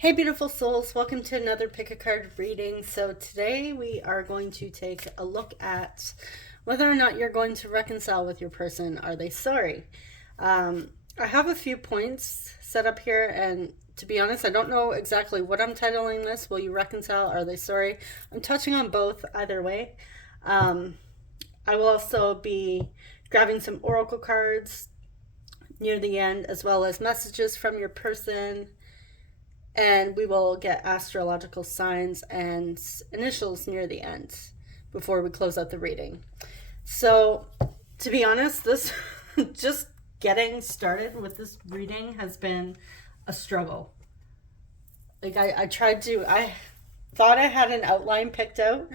Hey, beautiful souls, welcome to another pick a card reading. So, today we are going to take a look at whether or not you're going to reconcile with your person. Are they sorry? I have a few points set up here, and to be honest, I don't know exactly what I'm titling this. Will you reconcile? Are they sorry? I'm touching on both either way. I will also be grabbing some oracle cards near the end, as well as messages from your person, and we will get astrological signs and initials near the end before we close out the reading. So, to be honest, this just getting started with this reading has been a struggle. Like, I thought I had an outline picked out,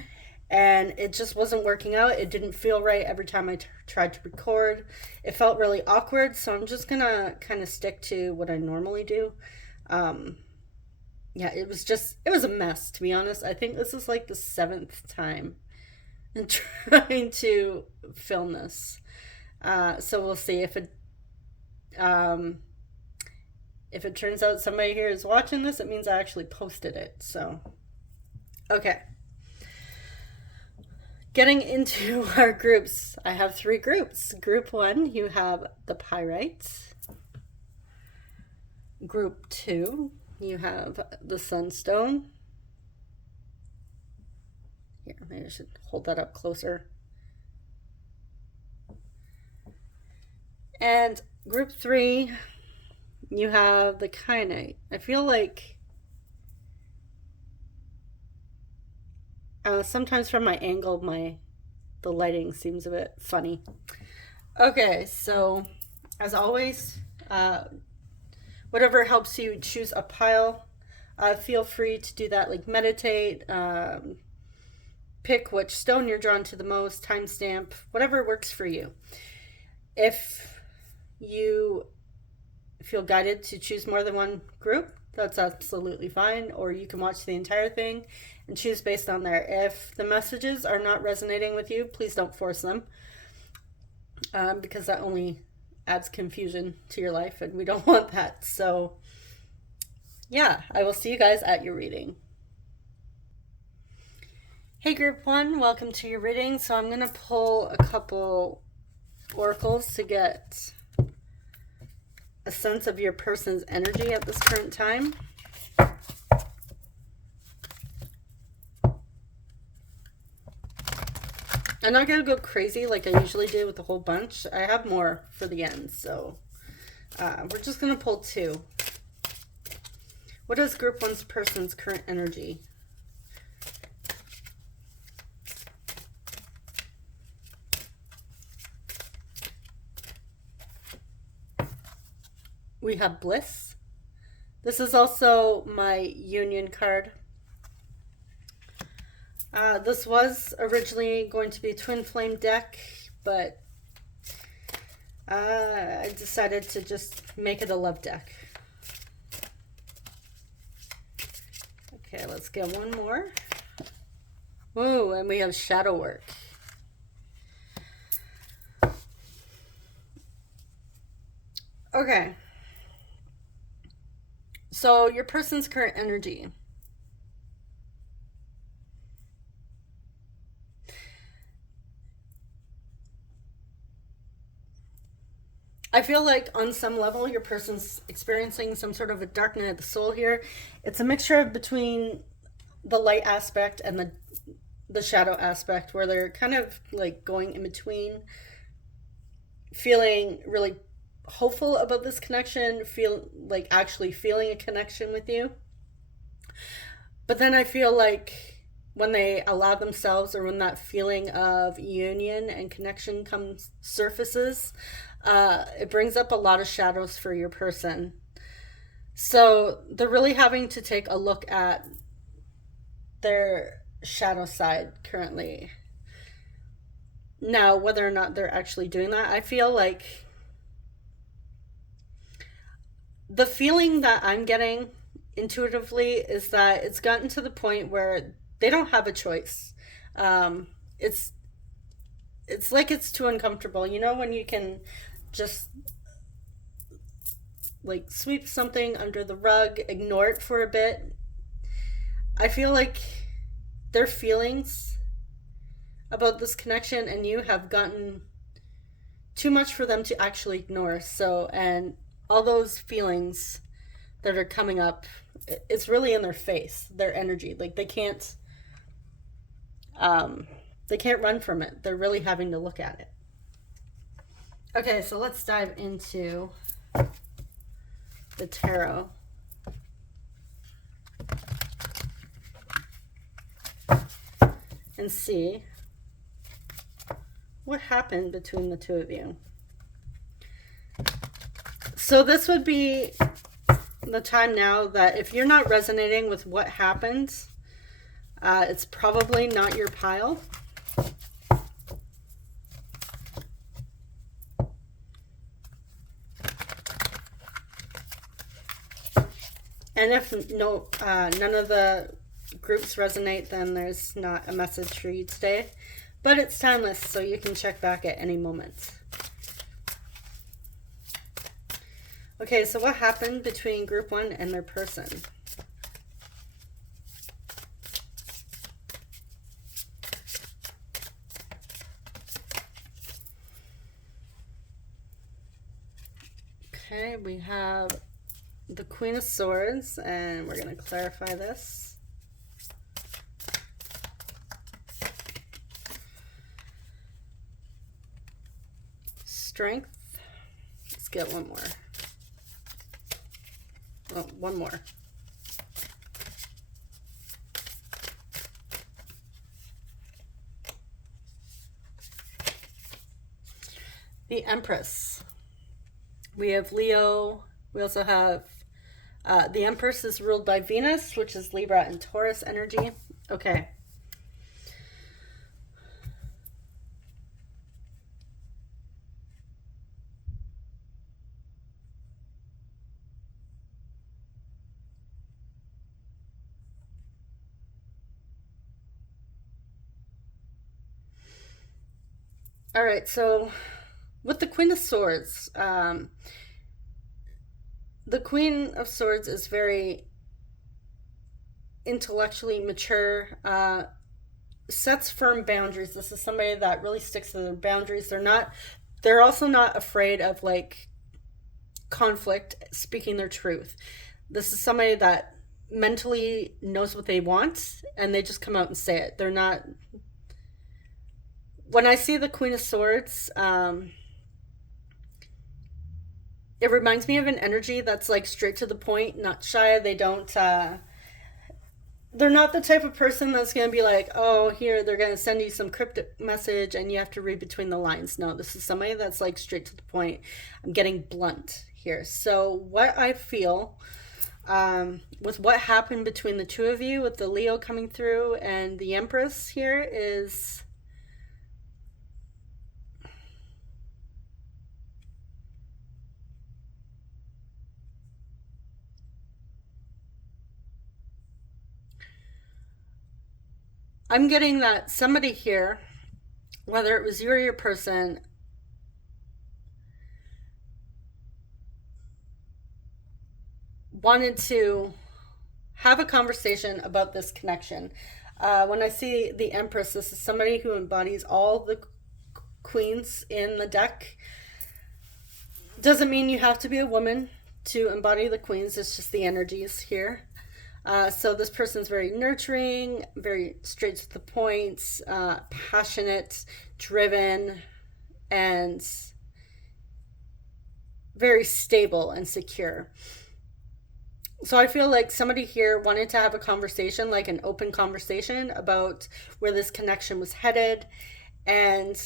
and it just wasn't working out. It didn't feel right every time I tried to record. It felt really awkward, so I'm just gonna kind of stick to what I normally do. Yeah, it was a mess, to be honest. I think this is like the seventh time I'm trying to film this. So we'll see um, if it turns out somebody here is watching this, it means I actually posted it. So, okay. Getting into our groups, I have three groups. Group one, you have the Pyrites. Group two, you have the Sunstone. Here, maybe I should hold that up closer. And group three, you have the Kyanite. I feel like sometimes from my angle, the lighting seems a bit funny. Okay, so as always, whatever helps you choose a pile, feel free to do that. Like meditate, pick which stone you're drawn to the most, timestamp, whatever works for you. If you feel guided to choose more than one group, that's absolutely fine, or you can watch the entire thing and choose based on there. If the messages are not resonating with you, please don't force them, because that only adds confusion to your life, and we don't want that. So, yeah, I will see you guys at your reading. Hey, group one, welcome to your reading. So I'm going to pull a couple oracles to get a sense of your person's energy at this current time. I'm not going to go crazy like I usually do with a whole bunch. I have more for the end, so we're just going to pull two. What is group one's person's current energy? We have bliss. This is also my union card. This was originally going to be a twin flame deck, but I decided to just make it a love deck. Okay, let's get one more. Ooh, and we have shadow work. Okay. So your person's current energy. I feel like on some level your person's experiencing some sort of a dark night of the soul here. It's a mixture between the light aspect and the shadow aspect, where they're kind of like going in between, feeling really hopeful about this connection, feel like actually feeling a connection with you. But then I feel like when they allow themselves, or when that feeling of union and connection surfaces, it brings up a lot of shadows for your person. So they're really having to take a look at their shadow side currently. Now, whether or not they're actually doing that, I feel like the feeling that I'm getting intuitively is that it's gotten to the point where they don't have a choice. It's like it's too uncomfortable. You know, when you can just like sweep something under the rug, ignore it for a bit. I feel like their feelings about this connection and you have gotten too much for them to actually ignore. So, and all those feelings that are coming up, it's really in their face, their energy. Like they can't run from it. They're really having to look at it. Okay, so let's dive into the tarot. And see what happened between the two of you. So this would be the time now that if you're not resonating with what happened, it's probably not your pile. And if none of the groups resonate, then there's not a message for you today. But it's timeless, so you can check back at any moment. Okay, so what happened between group one and their person? Okay, we have the Queen of Swords, and we're going to clarify this. Strength. Let's get one more. Oh, one more. The Empress. We have Leo. We also have the Empress is ruled by Venus, which is Libra and Taurus energy. Okay. All right, so with the Queen of Swords, the Queen of Swords is very intellectually mature, sets firm boundaries. This is somebody that really sticks to their boundaries. They're also not afraid of like conflict, speaking their truth. This is somebody that mentally knows what they want and they just come out and say it. They're not. When I see the Queen of Swords, it reminds me of an energy that's like straight to the point, not shy. They're not the type of person that's going to be like, oh, here, they're going to send you some cryptic message and you have to read between the lines. No, this is somebody that's like straight to the point. I'm getting blunt here. So what I feel with what happened between the two of you, with the Leo coming through and the Empress here, is I'm getting that somebody here, whether it was you or your person, wanted to have a conversation about this connection. When I see the Empress, this is somebody who embodies all the queens in the deck. Doesn't mean you have to be a woman to embody the queens. It's just the energies here. So this person's very nurturing, very straight to the point, passionate, driven, and very stable and secure. So I feel like somebody here wanted to have a conversation, like an open conversation about where this connection was headed, and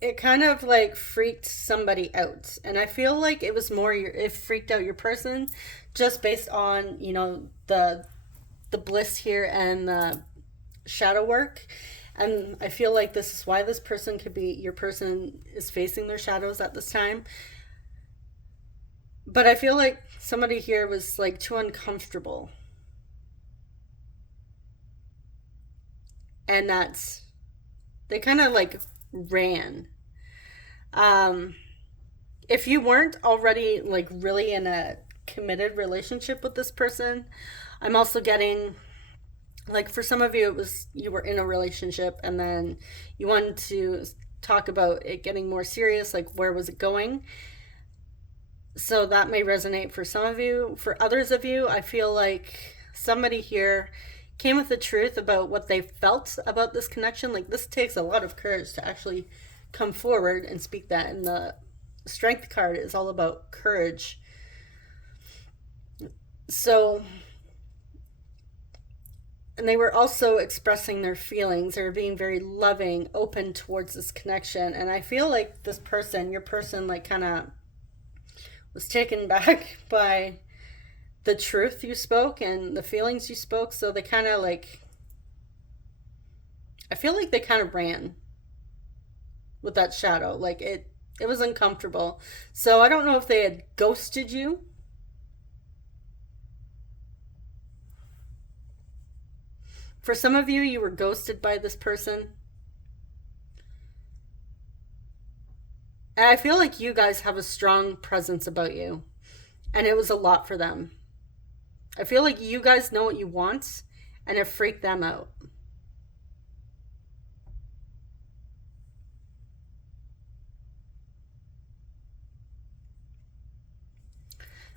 it kind of like freaked somebody out. And I feel like it was more it freaked out your person just based on, you know, the bliss here and the shadow work. And I feel like this is why this person could be, your person is facing their shadows at this time. But I feel like somebody here was like too uncomfortable. And they kind of like ran. if you weren't already like really in a committed relationship with this person, I'm also getting like for some of you it was you were in a relationship and then you wanted to talk about it getting more serious, like where was it going. So that may resonate for some of you. For others of you, I feel like somebody here came with the truth about what they felt about this connection. Like this takes a lot of courage to actually come forward and speak that. And the strength card is all about courage. So, and they were also expressing their feelings. They were being very loving, open towards this connection. And I feel like this person, your person, like kind of was taken back by the truth you spoke and the feelings you spoke. So they kind of like, I feel like they kind of ran with that shadow. Like it was uncomfortable. So I don't know if they had ghosted you. For some of you, you were ghosted by this person. And I feel like you guys have a strong presence about you. And it was a lot for them. I feel like you guys know what you want and it freaked them out.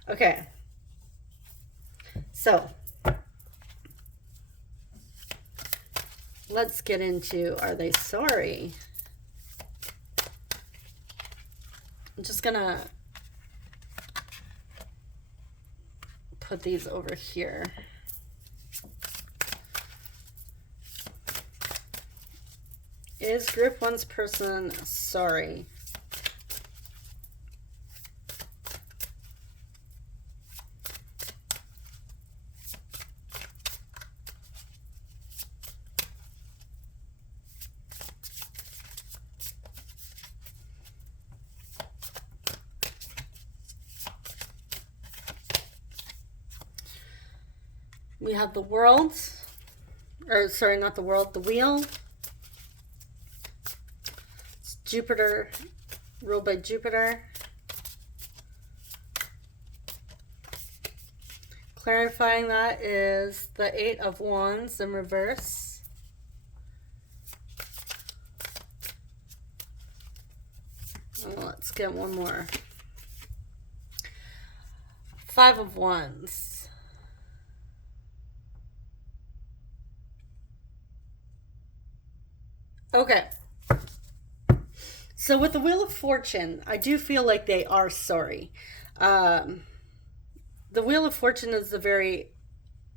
Okay. So, let's get into, are they sorry? I'm just gonna put these over here. Is group one's person sorry? We have the world, or sorry, not the world, the wheel. It's Jupiter, ruled by Jupiter. Clarifying that is the Eight of Wands in reverse. Oh, let's get one more. Five of Wands. Okay. So with the Wheel of Fortune, I do feel like they are sorry. The Wheel of Fortune is a very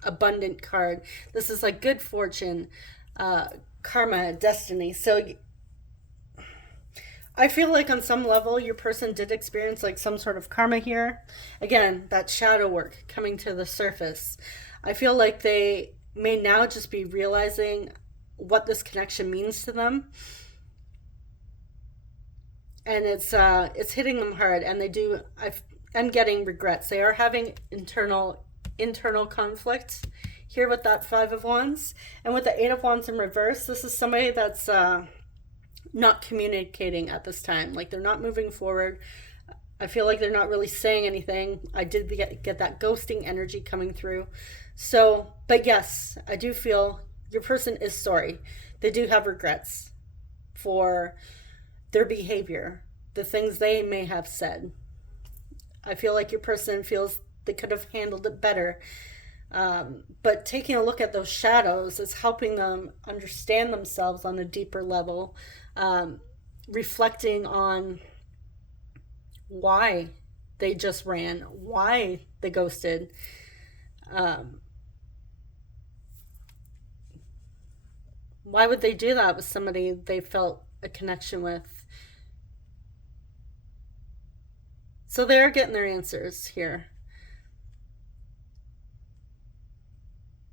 abundant card. This is like good fortune, karma, destiny. So I feel like on some level your person did experience like some sort of karma here. Again, that shadow work coming to the surface. I feel like they may now just be realizing what this connection means to them, and it's hitting them hard, and I'm getting regrets. They are having internal conflict here with that Five of Wands, and with the Eight of Wands in reverse. This is somebody that's not communicating at this time. Like they're not moving forward. I feel like they're not really saying anything. I did get that ghosting energy coming through. So, but yes, I do feel your person is sorry. They do have regrets for their behavior, the things they may have said. I feel like your person feels they could have handled it better. But taking a look at those shadows is helping them understand themselves on a deeper level, reflecting on why they just ran, why they ghosted. Why would they do that with somebody they felt a connection with? So they're getting their answers here.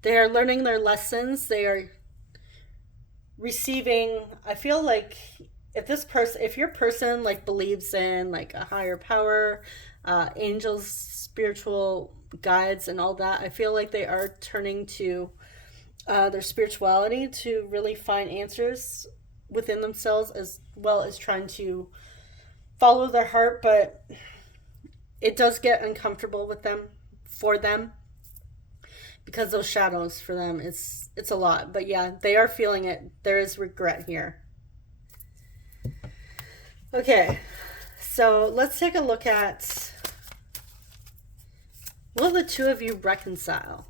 They are learning their lessons. They are receiving, I feel like if your person like believes in like a higher power, angels, spiritual guides and all that, I feel like they are turning to their spirituality to really find answers within themselves, as well as trying to follow their heart, but it does get uncomfortable with them, for them, because those shadows for them, it's a lot. But yeah, they are feeling it. There is regret here. Okay, so let's take a look at, will the two of you reconcile?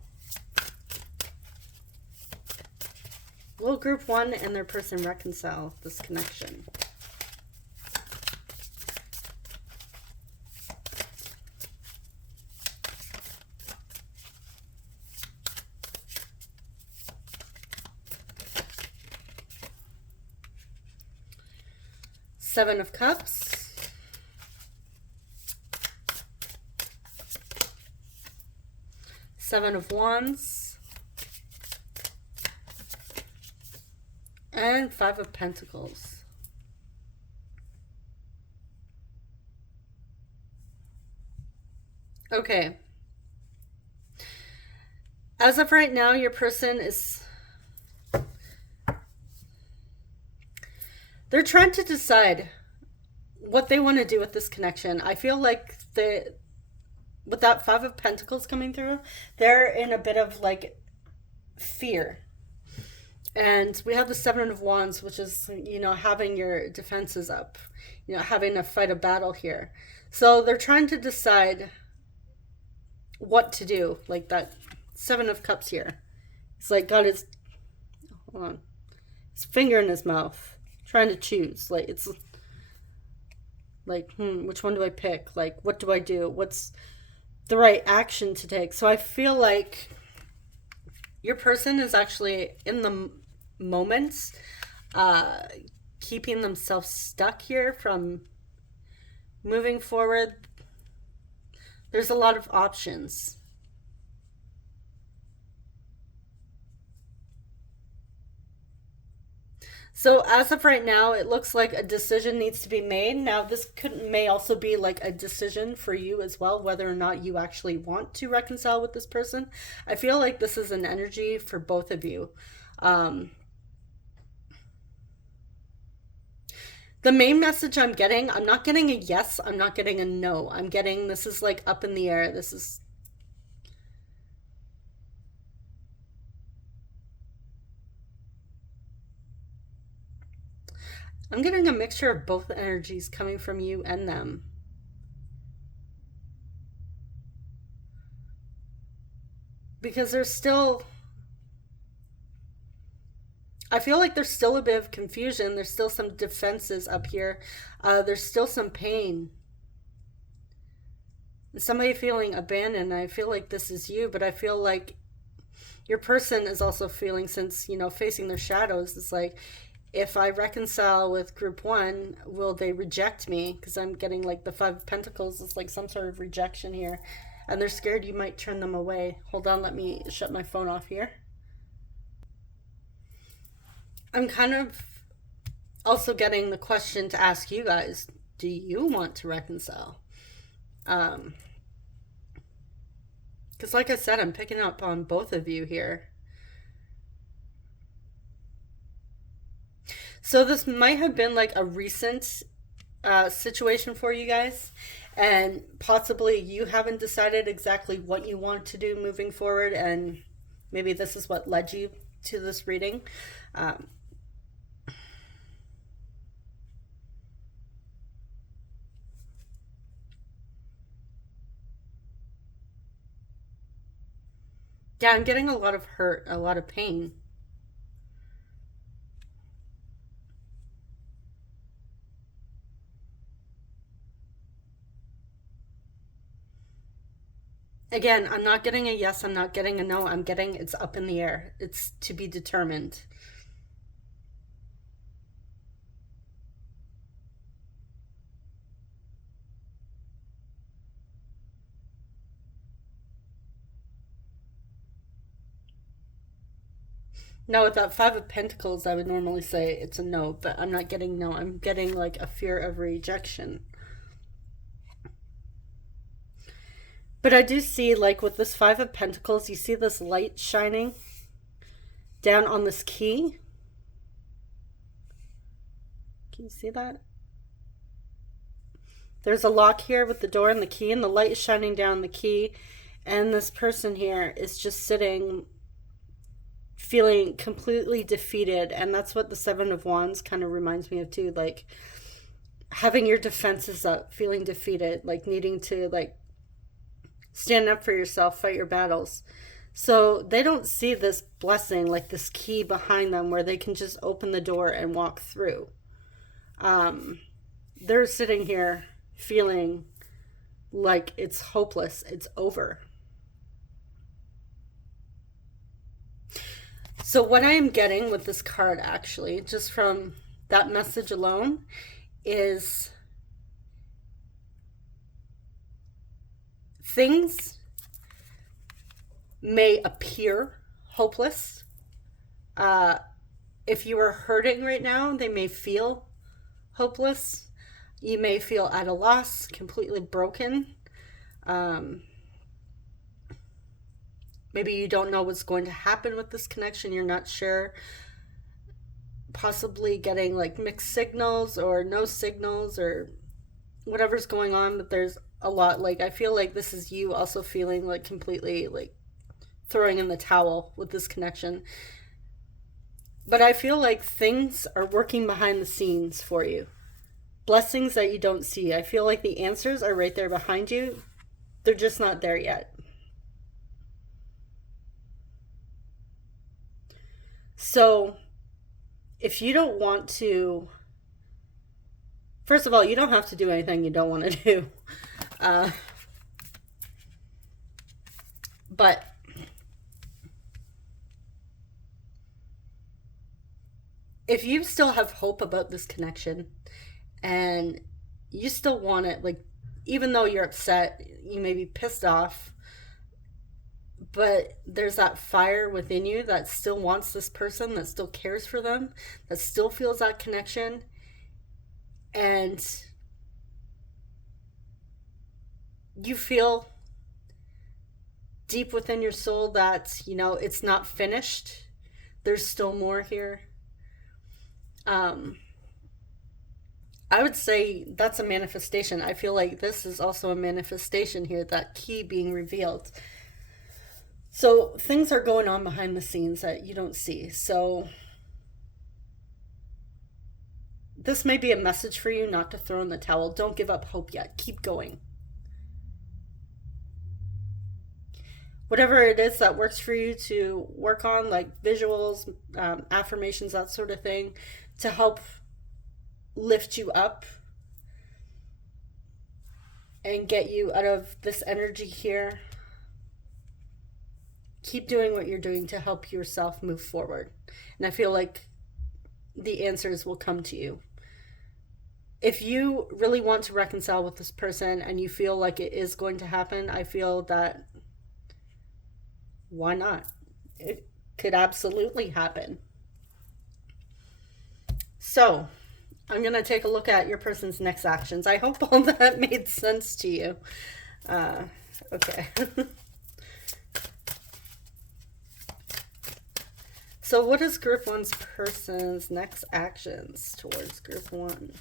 Will group one and their person reconcile this connection? Seven of Cups. Seven of Wands. And Five of Pentacles. Okay. As of right now, your person is... they're trying to decide what they want to do with this connection. I feel like with that Five of Pentacles coming through, they're in a bit of like fear. And we have the Seven of Wands, which is, you know, having your defenses up, you know, having to fight a battle here. So they're trying to decide what to do. Like that Seven of Cups here. It's like God is, hold on, his finger in his mouth, trying to choose. Like, it's like, which one do I pick? Like, what do I do? What's the right action to take? So I feel like your person is actually in the moments keeping themselves stuck here from moving forward. There's a lot of options. So as of right now, it looks like a decision needs to be made. Now, this may also be like a decision for you as well, whether or not you actually want to reconcile with this person. I feel like this is an energy for both of you. The main message I'm getting, I'm not getting a yes, I'm not getting a no. I'm getting, this is like up in the air. This is... I'm getting a mixture of both energies coming from you and them. Because there's still... I feel like there's still a bit of confusion. There's still some defenses up here. There's still some pain. Somebody feeling abandoned. I feel like this is you, but I feel like your person is also feeling, since, you know, facing their shadows, it's like, if I reconcile with group one, will they reject me? Because I'm getting like the Five of Pentacles. It's like some sort of rejection here. And they're scared you might turn them away. Hold on, let me shut my phone off here. I'm kind of also getting the question to ask you guys. Do you want to reconcile? Because like I said, I'm picking up on both of you here. So this might have been like a recent situation for you guys, and possibly you haven't decided exactly what you want to do moving forward, and maybe this is what led you to this reading. Yeah, I'm getting a lot of hurt, a lot of pain. Again, I'm not getting a yes, I'm not getting a no, I'm getting it's up in the air. It's to be determined. Now with that Five of Pentacles, I would normally say it's a no, but I'm not getting no. I'm getting like a fear of rejection. But I do see, like with this Five of Pentacles, you see this light shining down on this key. Can you see that? There's a lock here with the door and the key, and the light is shining down the key. And this person here is just sitting, feeling completely defeated. And that's what the Seven of Wands kind of reminds me of too. Like having your defenses up, feeling defeated, like needing to like stand up for yourself, fight your battles. So they don't see this blessing, like this key behind them where they can just open the door and walk through. They're sitting here feeling like it's hopeless, it's over. So what I am getting with this card, actually, just from that message alone, is things may appear hopeless. If you are hurting right now, they may feel hopeless. You may feel at a loss, completely broken. Maybe you don't know what's going to happen with this connection. You're not sure. Possibly getting like mixed signals or no signals or whatever's going on. But there's a lot, like, I feel like this is you also feeling like completely like throwing in the towel with this connection. But I feel like things are working behind the scenes for you. Blessings that you don't see. I feel like the answers are right there behind you. They're just not there yet. So if you don't want to, first of all, you don't have to do anything you don't want to do. But if you still have hope about this connection and you still want it, like, even though you're upset, you may be pissed off, but there's that fire within you that still wants this person, that still cares for them, that still feels that connection. And you feel deep within your soul that, you know, it's not finished. There's still more here. I would say that's a manifestation. I feel like this is also a manifestation here, that key being revealed. So things are going on behind the scenes that you don't see. So this may be a message for you not to throw in the towel. Don't give up hope yet. Keep going. Whatever it is that works for you to work on, like visuals, affirmations, that sort of thing, to help lift you up and get you out of this energy here. Keep doing what you're doing to help yourself move forward. And I feel like the answers will come to you. If you really want to reconcile with this person and you feel like it is going to happen, I feel that why not? It could absolutely happen. So I'm going to take a look at your person's next actions. I hope all that made sense to you. Okay. So what is group 1's person's next actions towards group 1?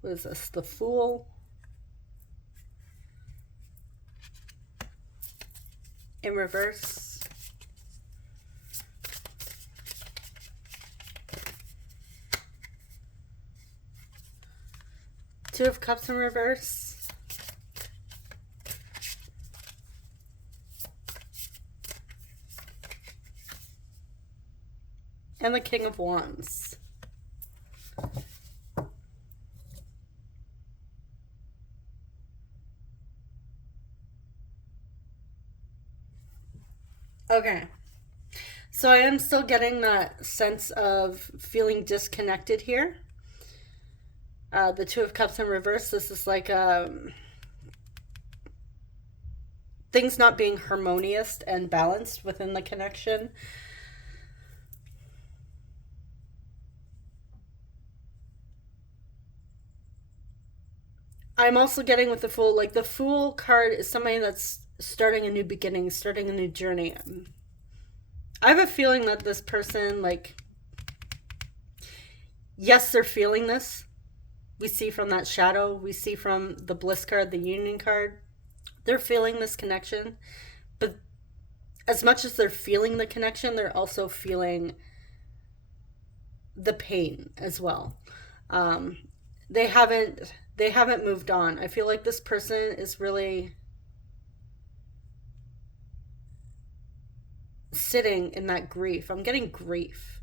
What is this? The Fool. In reverse. Two of Cups in reverse. And the King of Wands. Okay, so I am still getting that sense of feeling disconnected here. The Two of Cups in reverse, this is like things not being harmonious and balanced within the connection. I'm also getting with the Fool, like the Fool card is somebody that's starting a new beginning, starting a new journey. I have a feeling that this person, like, yes, they're feeling this. We see from that shadow, we see from the Bliss card, the Union card, they're feeling this connection. But as much as they're feeling the connection, they're also feeling the pain as well. They haven't moved on. I feel like this person is really sitting in that grief. I'm getting grief.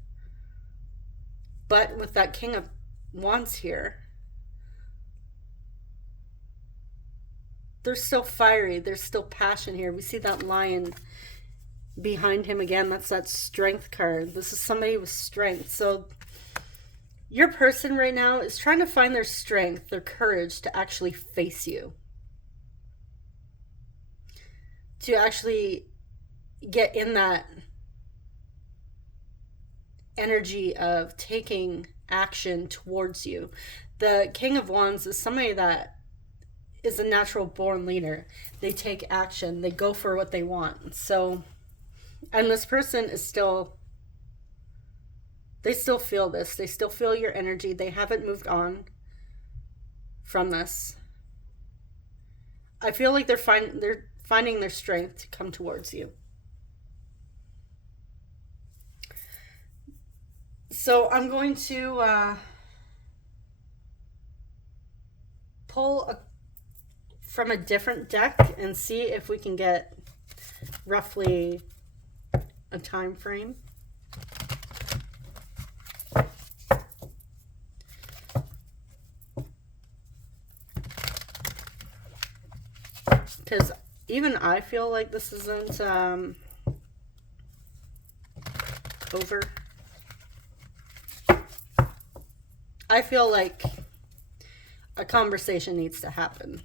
But with that King of Wands here, there's still fiery. There's still passion here. We see that lion behind him again. That's that strength card. This is somebody with strength. So your person right now is trying to find their strength, their courage to actually face you. To actually get in that energy of taking action towards you. The King of Wands is somebody that is a natural born leader. They take action. They go for what they want. So, and this person is still, they still feel this. They still feel your energy. They haven't moved on from this. I feel like they're finding their strength to come towards you. So I'm going to pull from a different deck and see if we can get roughly a time frame. Because even I feel like this isn't over. I feel like a conversation needs to happen.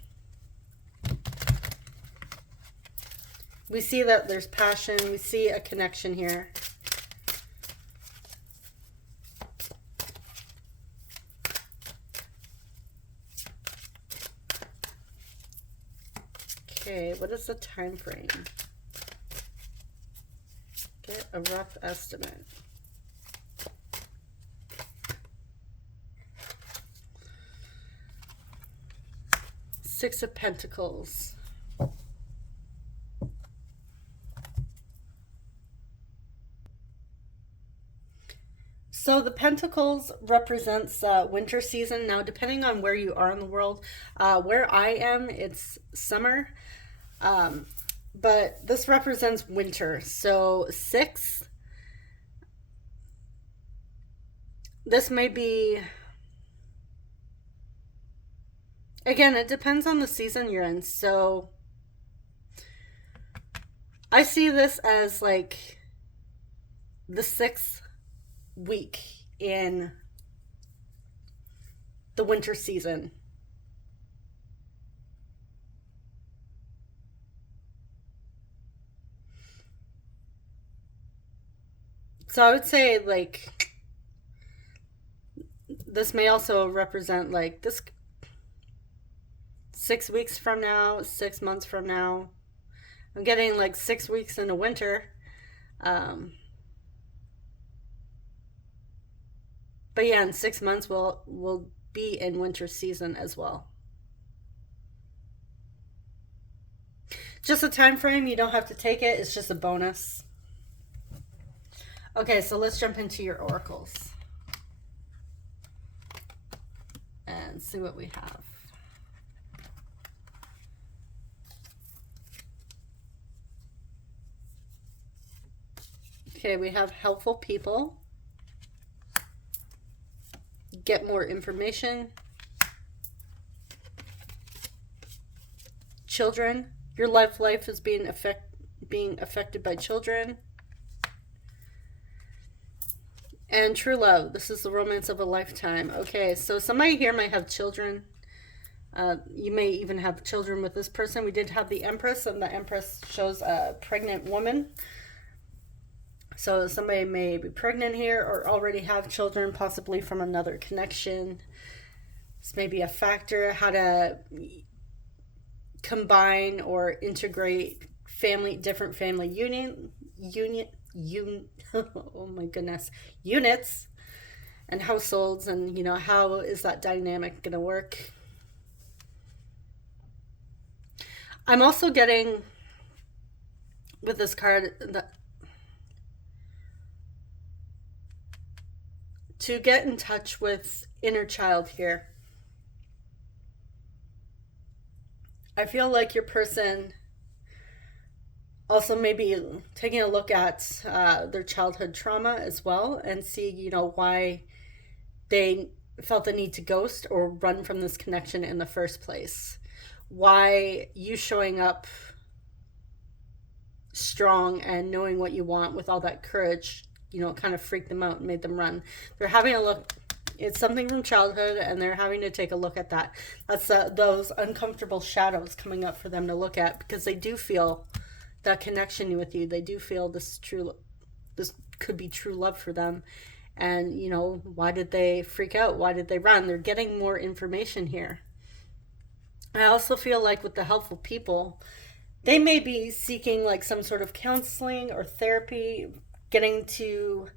We see that there's passion. We see a connection here. Okay, what is the time frame? Get a rough estimate. Six of Pentacles. So the Pentacles represents winter season. Now, depending on where you are in the world, where I am, it's summer. But this represents winter. So 6. This may be... Again, it depends on the season you're in. So I see this as like the 6th week in the winter season. So I would say like this may also represent like this 6 weeks from now, 6 months from now. I'm getting like 6 weeks in the winter. But yeah, in 6 months we'll be in winter season as well. Just a time frame. You don't have to take it. It's just a bonus. Okay, so let's jump into your oracles and see what we have. Okay, we have helpful people. Get more information. Children. Your life is being affected by children. And true love. This is the romance of a lifetime. Okay, so somebody here might have children. You may even have children with this person. We did have the Empress, and the Empress shows a pregnant woman. So somebody may be pregnant here or already have children, possibly from another connection. This may be a factor, how to combine or integrate different family oh my goodness, units and households, and how is that dynamic going to work. I'm also getting with this card that to get in touch with inner child here. I feel like your person also maybe taking a look at their childhood trauma as well, and see, why they felt the need to ghost or run from this connection in the first place. Why you showing up strong and knowing what you want with all that courage, kind of freaked them out and made them run. They're having a look. It's something from childhood, and they're having to take a look at that. That's those uncomfortable shadows coming up for them to look at, because they do feel that connection with you. They do feel this could be true love for them. And, why did they freak out? Why did they run? They're getting more information here. I also feel like with the helpful people, they may be seeking like some sort of counseling or therapy, getting to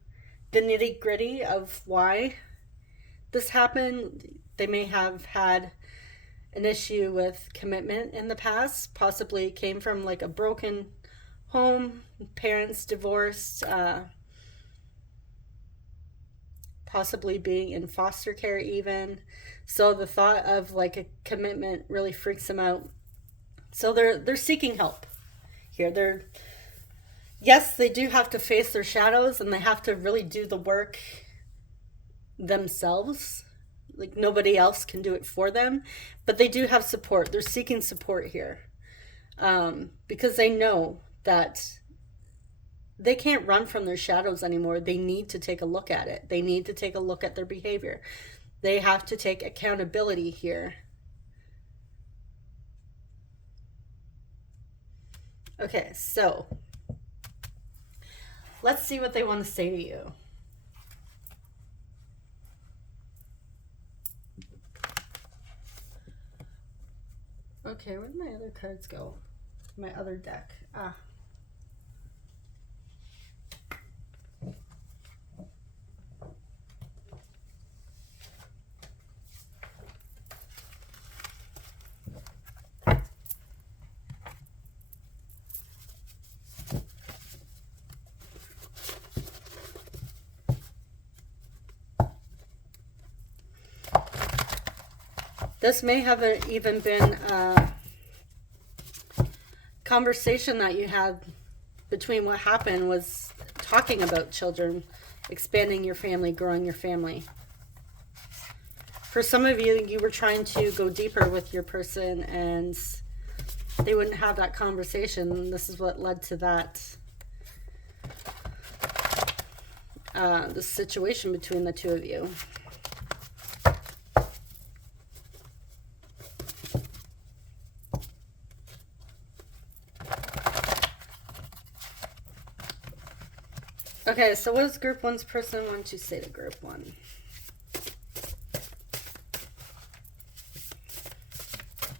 the nitty gritty of why this happened. They may have had an issue with commitment in the past, possibly came from like a broken home, parents divorced, possibly being in foster care even. So the thought of like a commitment really freaks them out. So they're seeking help here. Yes, they do have to face their shadows, and they have to really do the work themselves. Like nobody else can do it for them, but they do have support. They're seeking support here, because they know that they can't run from their shadows anymore. They need to take a look at it. They need to take a look at their behavior. They have to take accountability here. Okay, so let's see what they want to say to you. Okay, where did my other cards go? My other deck. This may have even been a conversation that you had between what happened was talking about children, expanding your family, growing your family. For some of you, you were trying to go deeper with your person, and they wouldn't have that conversation. This is what led to that, the situation between the two of you. Okay, so what does group one's person want to say to group one?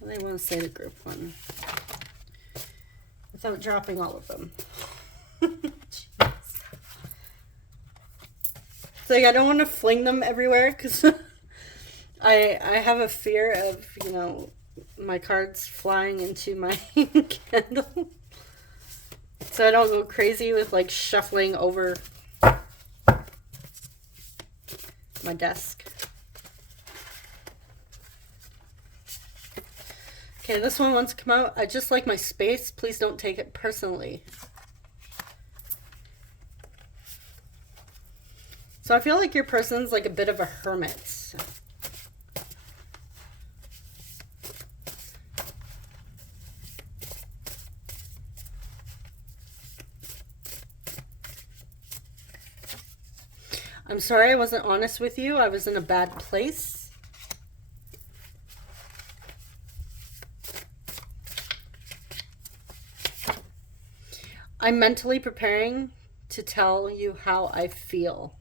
What do they want to say to group one without dropping all of them? It's like I don't want to fling them everywhere, because I have a fear of, my cards flying into my candle. So I don't go crazy with like shuffling over my desk. Okay, this one wants to come out. I just like my space. Please don't take it personally. So I feel like your person's like a bit of a hermit. I'm sorry I wasn't honest with you. I was in a bad place. I'm mentally preparing to tell you how I feel.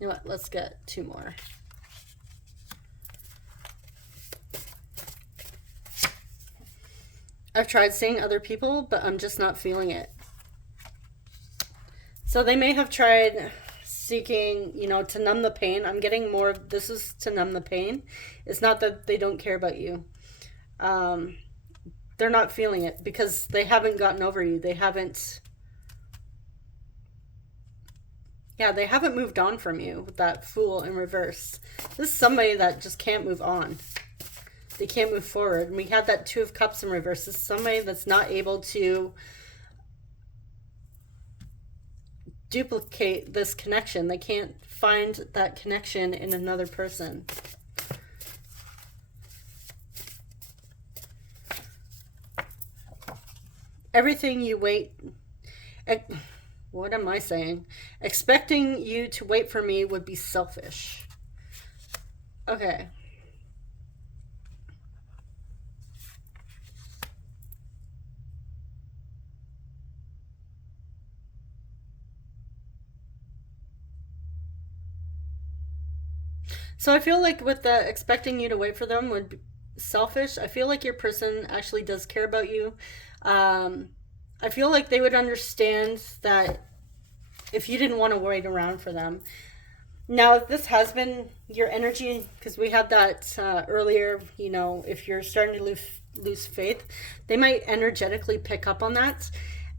You know what? Let's get 2 more. I've tried seeing other people, but I'm just not feeling it. So they may have tried seeking, you know, to numb the pain. I'm getting more of this is to numb the pain. It's not that they don't care about you. They're not feeling it because they haven't gotten over you. They haven't moved on from you with that Fool in reverse. This is somebody that just can't move on. They can't move forward. And we had that 2 of Cups in reverse. This is somebody that's not able to duplicate this connection. They can't find that connection in another person. Everything you wait... What am I saying? Expecting you to wait for me would be selfish. Okay. So I feel like with the expecting you to wait for them would be selfish. I feel like your person actually does care about you. I feel like they would understand that if you didn't want to wait around for them. Now, if this has been your energy, because we had that earlier, you know, if you're starting to lose faith, they might energetically pick up on that.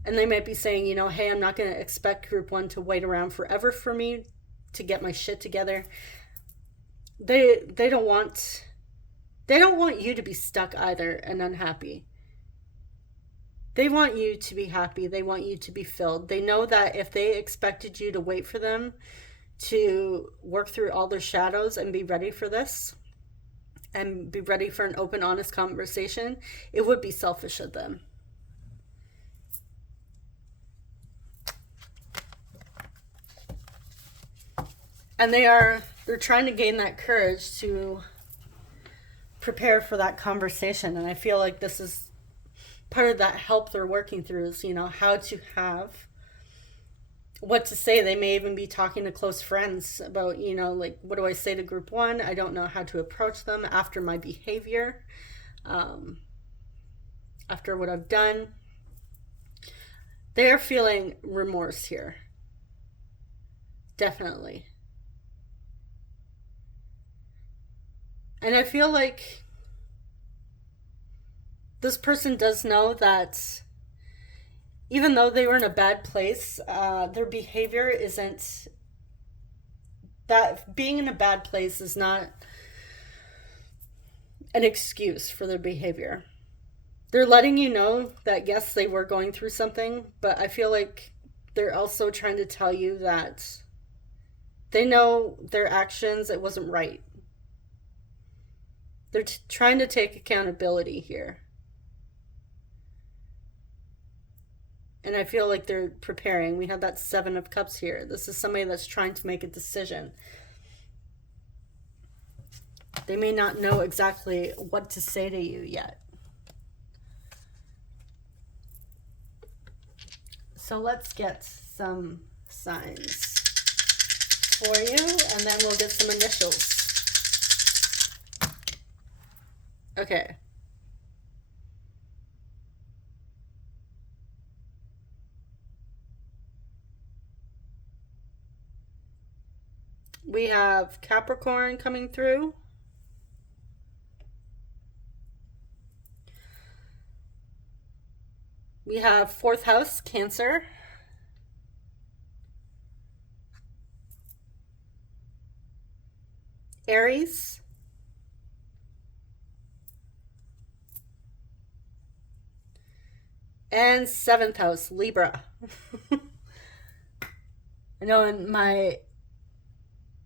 And they might be saying, you know, hey, I'm not going to expect group 1 to wait around forever for me to get my shit together. They don't want you to be stuck either and unhappy. They want you to be happy. They want you to be filled. They know that if they expected you to wait for them to work through all their shadows and be ready for this and be ready for an open, honest conversation, it would be selfish of them. And they're trying to gain that courage to prepare for that conversation. And I feel like this is part of that help they're working through is, you know, how to have what to say. They may even be talking to close friends about, you know, like, what do I say to group 1? I don't know how to approach them after my behavior, after what I've done. They're feeling remorse here. Definitely. And I feel like this person does know that even though they were in a bad place, their behavior isn't... That being in a bad place is not an excuse for their behavior. They're letting you know that, yes, they were going through something, but I feel like they're also trying to tell you that they know their actions, it wasn't right. They're trying to take accountability here. And I feel like they're preparing. We have that 7 of Cups here. This is somebody that's trying to make a decision. They may not know exactly what to say to you yet. So let's get some signs for you, and then we'll get some initials. Okay. We have Capricorn coming through. We have 4th house, Cancer. Aries. And 7th house, Libra. I know in my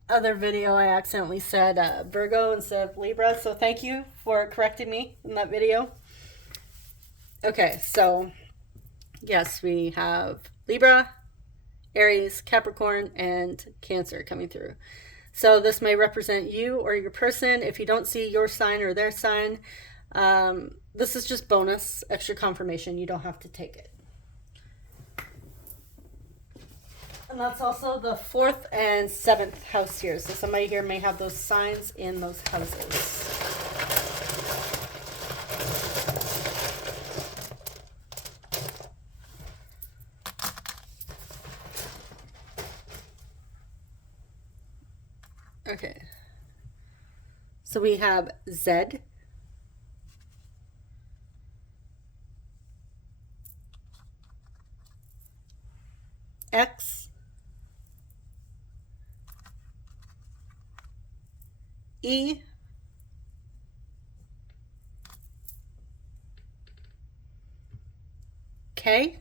other video I accidentally said Virgo instead of Libra, so thank you for correcting me in that video. Okay, so yes, we have Libra, Aries, Capricorn, and Cancer coming through. So this may represent you or your person. If you don't see your sign or their sign, this is just bonus, extra confirmation. You don't have to take it. And that's also the 4th and 7th house here. So somebody here may have those signs in those houses. Okay. So we have Z, X, E, K,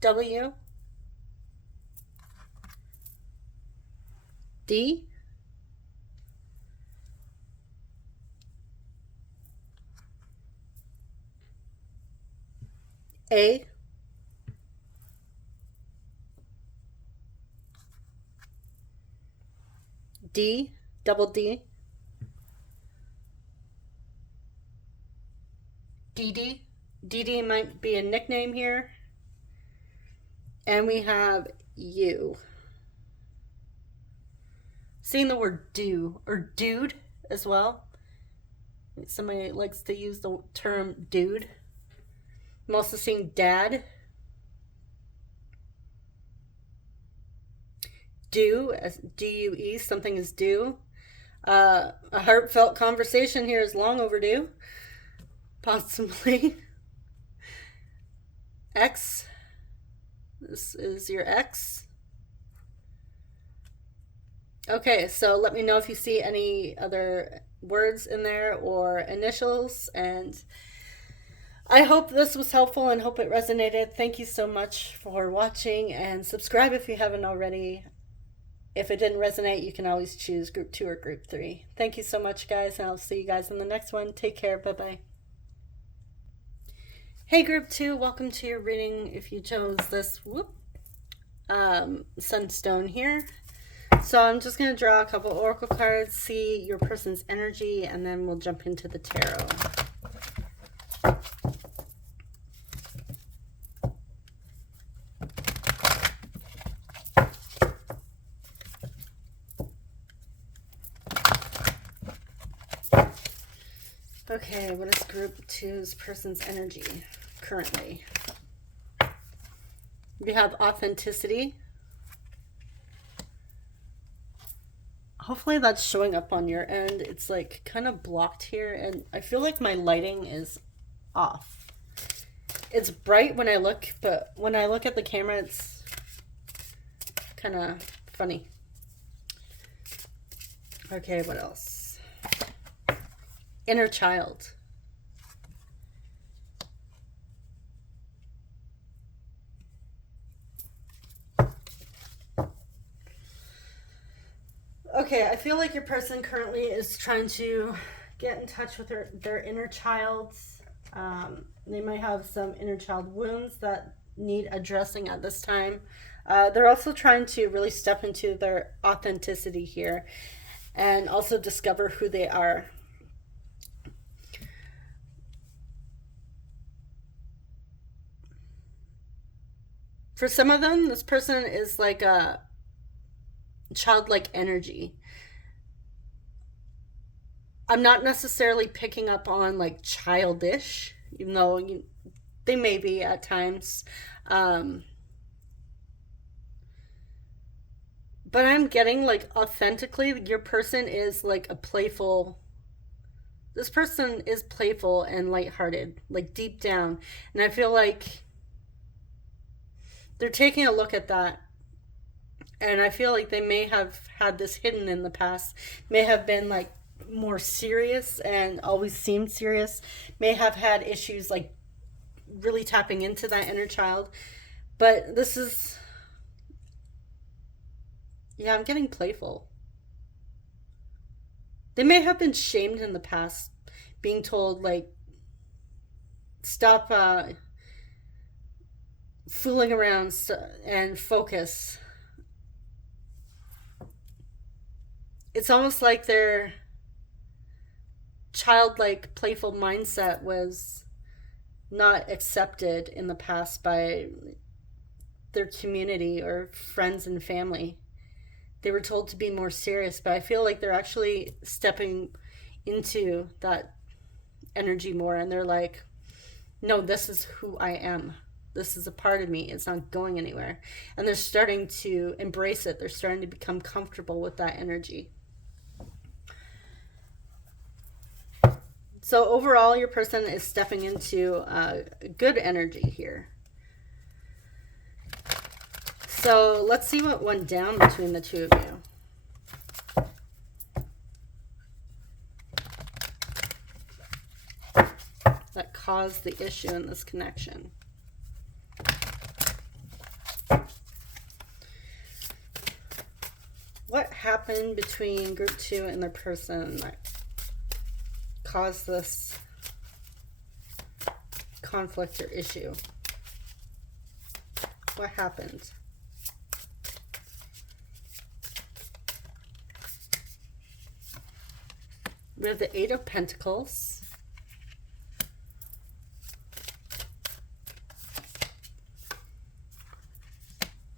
W, D, A, D, double D, DD. DD might be a nickname here. And we have U. Seeing the word do or dude as well. Somebody likes to use the term dude. I'm also seeing dad. Due, as D-U-E, something is due. A heartfelt conversation here is long overdue. Possibly. X. This is your X. Okay, so let me know if you see any other words in there or initials, and I hope this was helpful and hope it resonated. Thank you so much for watching, and subscribe if you haven't already. If it didn't resonate, you can always choose group 2 or group 3. Thank you so much, guys, and I'll see you guys in the next one. Take care. Bye-bye. Hey, group 2, welcome to your reading. If you chose this sunstone here. So I'm just going to draw a couple oracle cards, see your person's energy, and then we'll jump into the tarot. Okay, what is group 2's person's energy currently? We have authenticity. Hopefully that's showing up on your end. It's like kind of blocked here, and I feel like my lighting is off. It's bright when I look, but when I look at the camera, it's kind of funny. Okay, what else? Inner child. Okay, I feel like your person currently is trying to get in touch with their inner child. They might have some inner child wounds that need addressing at this time. They're also trying to really step into their authenticity here and also discover who they are. For some of them, this person is like a childlike energy. I'm not necessarily picking up on like childish, even though they may be at times. But I'm getting like authentically, your person is like a playful. This person is playful and lighthearted, like deep down. And I feel like they're taking a look at that. And I feel like they may have had this hidden in the past, may have been like more serious and always seemed serious, may have had issues like really tapping into that inner child. But this is, yeah, I'm getting playful. They may have been shamed in the past, being told like, stop fooling around and focus. It's almost like their childlike, playful mindset was not accepted in the past by their community or friends and family. They were told to be more serious, but I feel like they're actually stepping into that energy more, and they're like, no, this is who I am. This is a part of me. It's not going anywhere. And they're starting to embrace it. They're starting to become comfortable with that energy. So overall, your person is stepping into good energy here. So let's see what went down between the two of you that caused the issue in this connection. What happened between group 2 and their person that caused this conflict or issue? What happened? We have the 8 of Pentacles.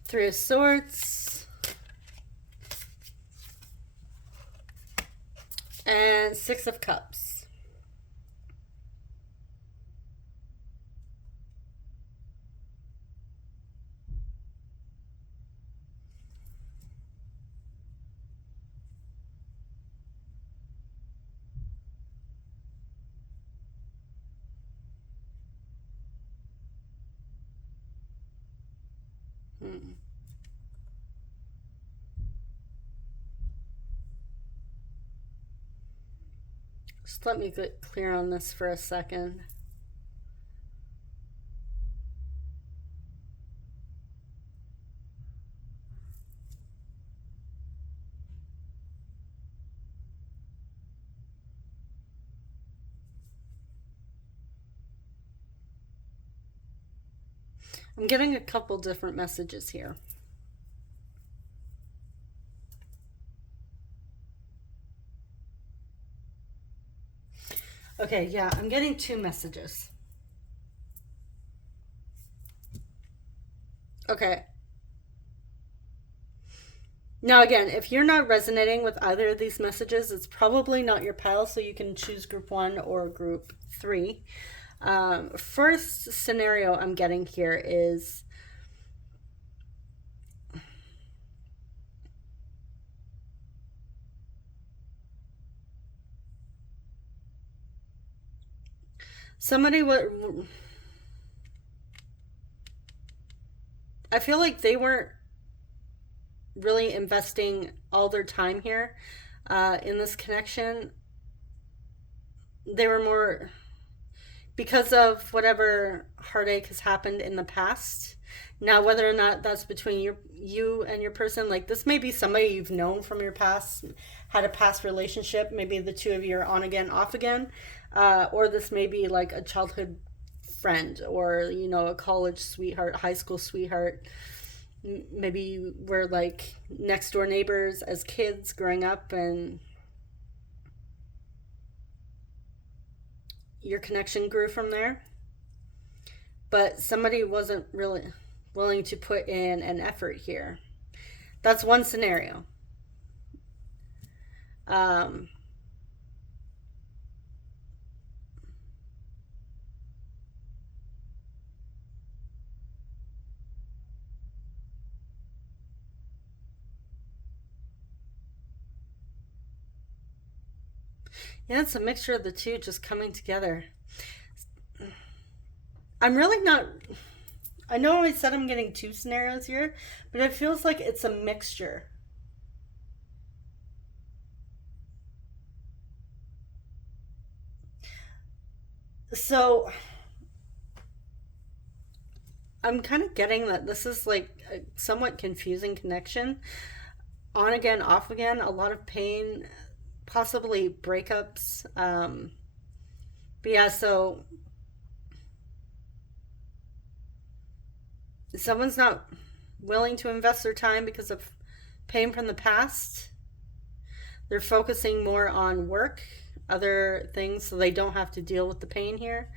Three of Swords. And 6 of Cups. Just let me get clear on this for a second. I'm getting a couple different messages here. Okay, yeah, I'm getting 2 messages. Okay. Now again, if you're not resonating with either of these messages, it's probably not your pile, so you can choose group 1 or group 3. First scenario I'm getting here is somebody would, I feel like they weren't really investing all their time here in this connection. They were more, because of whatever heartache has happened in the past. Now, whether or not that's between you and your person, like this may be somebody you've known from your past, had a past relationship, maybe the two of you are on again, off again, or this may be like a childhood friend, or, you know, a college sweetheart, high school sweetheart. Maybe you were like next door neighbors as kids growing up, and your connection grew from there. But somebody wasn't really willing to put in an effort here. That's one scenario. Yeah, it's a mixture of the two just coming together. I'm really not... I know I said I'm getting 2 scenarios here, but it feels like it's a mixture. So I'm kind of getting that this is like a somewhat confusing connection. On again, off again, a lot of pain, possibly breakups. But yeah, so someone's not willing to invest their time because of pain from the past. They're focusing more on work, other things, so they don't have to deal with the pain here.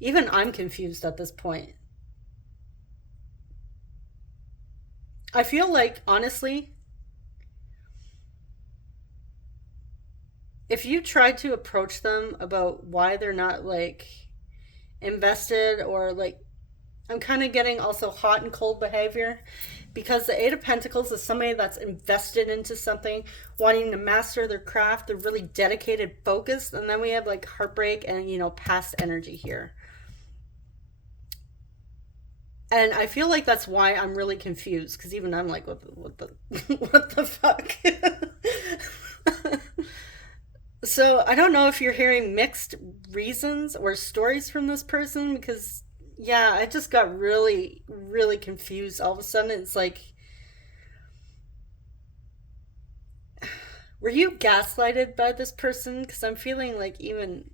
Even I'm confused at this point. I feel like, honestly, if you try to approach them about why they're not like invested, or like, I'm kind of getting also hot and cold behavior, because the Eight of Pentacles is somebody that's invested into something, wanting to master their craft. They're really dedicated, focused. And then we have like heartbreak and, you know, past energy here. And I feel like that's why I'm really confused, because even I'm like, what the what the fuck? So I don't know if you're hearing mixed reasons or stories from this person, because yeah, I just got really, really confused. All of a sudden, it's like, were you gaslighted by this person? Because I'm feeling like even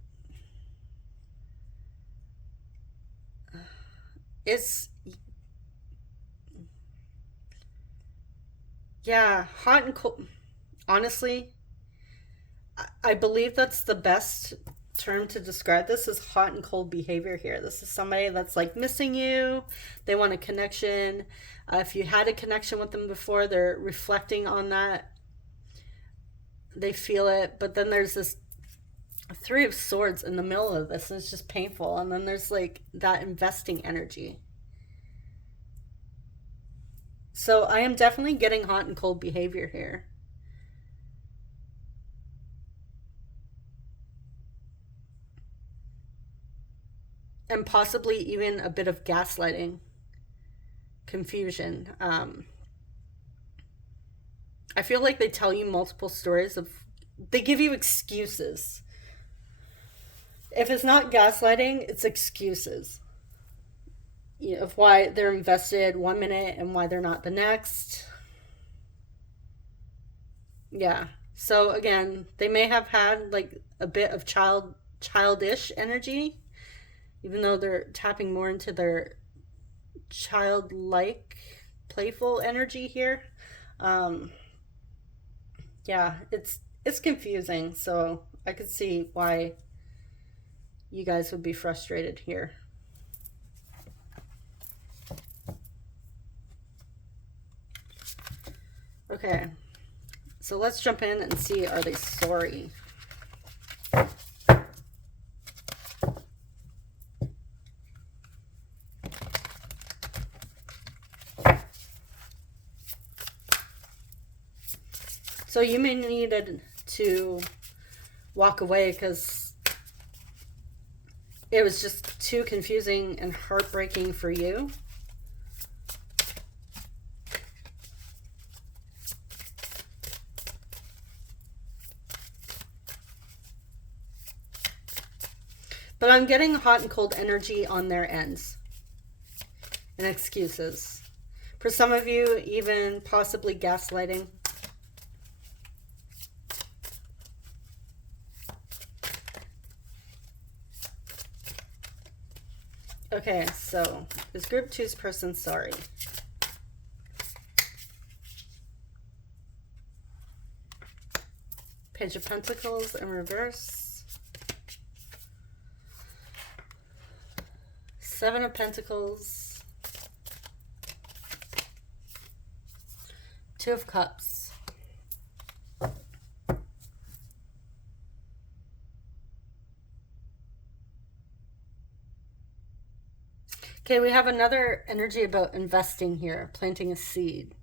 it's, yeah, hot and cold. Honestly, I believe that's the best term to describe this, is hot and cold behavior here. This is somebody that's like missing you. They want a connection. If you had a connection with them before, they're reflecting on that. They feel it. But then there's this Three of Swords in the middle of this, and it's just painful. And then there's like that investing energy. So I am definitely getting hot and cold behavior here. And possibly even a bit of gaslighting, confusion. I feel like they tell you multiple stories of, they give you excuses. If it's not gaslighting, it's excuses, you know, of why they're invested one minute and why they're not the next. Yeah. So again, they may have had like a bit of childish energy, even though they're tapping more into their childlike, playful energy here. Um, yeah, it's confusing. So I could see why you guys would be frustrated here. Okay, so let's jump in and see, are they sorry? So you may need to walk away because it was just too confusing and heartbreaking for you. But I'm getting hot and cold energy on their ends and excuses. For some of you, even possibly gaslighting. Okay, so is group two's person sorry? Page of Pentacles in reverse. Seven of Pentacles. Two of Cups. Okay, we have another energy about investing here, planting a seed.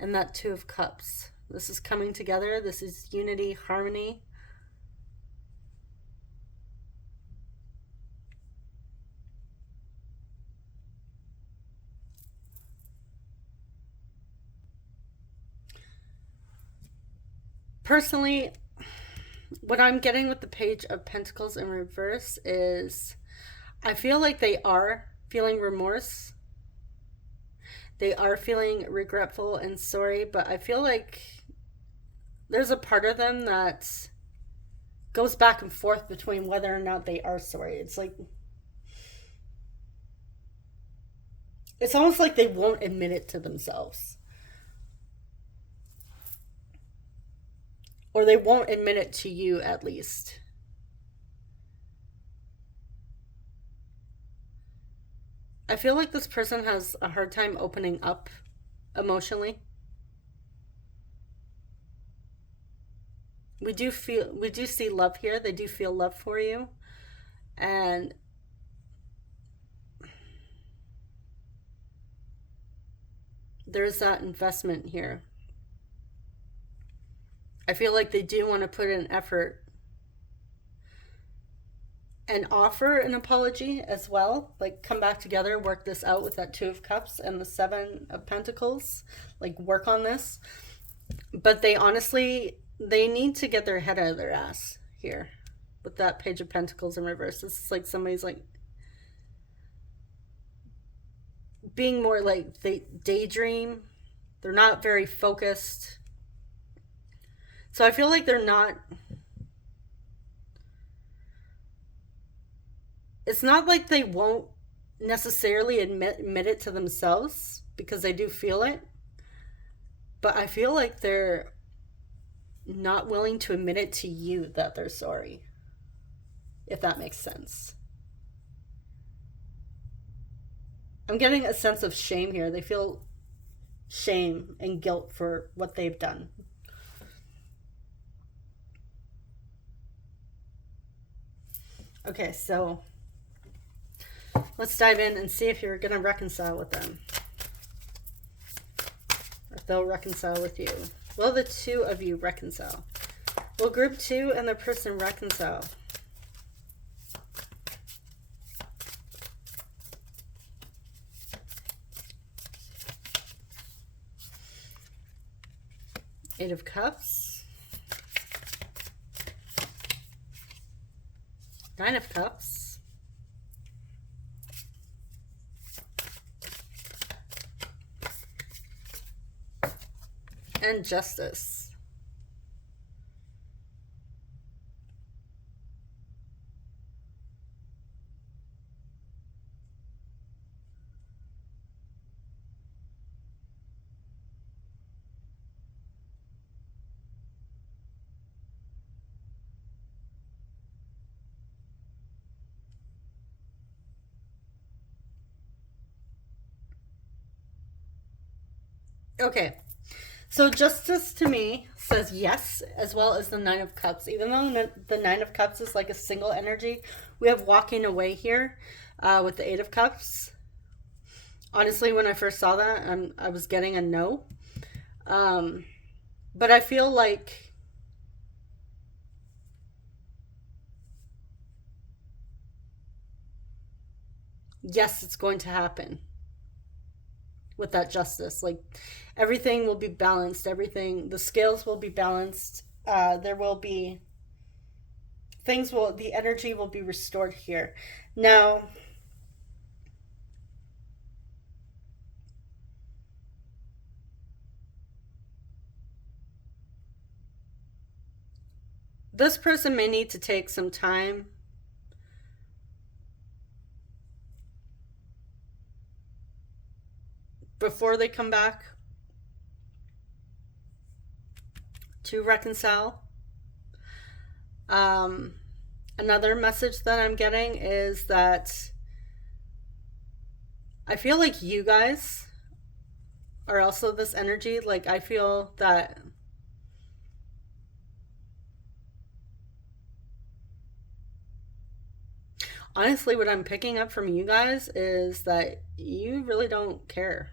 And that Two of Cups. This is coming together. This is unity, harmony. Personally, what I'm getting with the Page of Pentacles in reverse is I feel like they are feeling remorse. They are feeling regretful and sorry, but I feel like there's a part of them that goes back and forth between whether or not they are sorry. It's like, it's almost like they won't admit it to themselves. or they won't admit it to you at least. I feel like this person has a hard time opening up emotionally. We do see love here. They do feel love for you. And there's that investment here. I feel like they do want to put in effort and offer an apology as well. Like, come back together, work this out with that Two of Cups and the Seven of Pentacles. Like, work on this. But they honestly, they need to get their head out of their ass here with that Page of Pentacles in reverse. This is like somebody's like being more like they daydream. They're not very focused. So I feel like they're not, it's not like they won't necessarily admit it to themselves, because they do feel it. But I feel like they're not willing to admit it to you that they're sorry, if that makes sense. I'm getting a sense of shame here. They feel shame and guilt for what they've done. Okay, so let's dive in and see if you're going to reconcile with them. Or if they'll reconcile with you. Will the two of you reconcile? Will group two and the person reconcile? Eight of Cups. Nine of Cups. And Justice. Okay, so Justice to me says yes, as well as the Nine of Cups. Even though the Nine of Cups is like a single energy, we have walking away here with the Eight of Cups. Honestly, when I first saw that, I was getting a no. But I feel like yes, it's going to happen with that Justice. Like, everything will be balanced. Everything, the scales will be balanced. There will be the energy will be restored here. Now, this person may need to take some time before they come back to reconcile. Another message that I'm getting is that I feel like you guys are also this energy. Like, I feel that honestly, what I'm picking up from you guys is that you really don't care.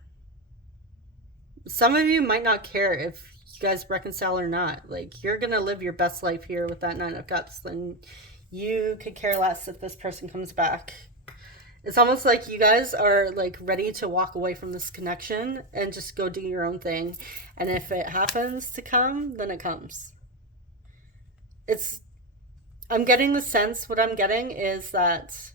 Some of you might not care if you guys reconcile or not. Like, you're gonna live your best life here with that Nine of Cups. Then you could care less if this person comes back. It's almost like you guys are like ready to walk away from this connection and just go do your own thing. And if it happens to come, then it comes. I'm getting the sense, what I'm getting is that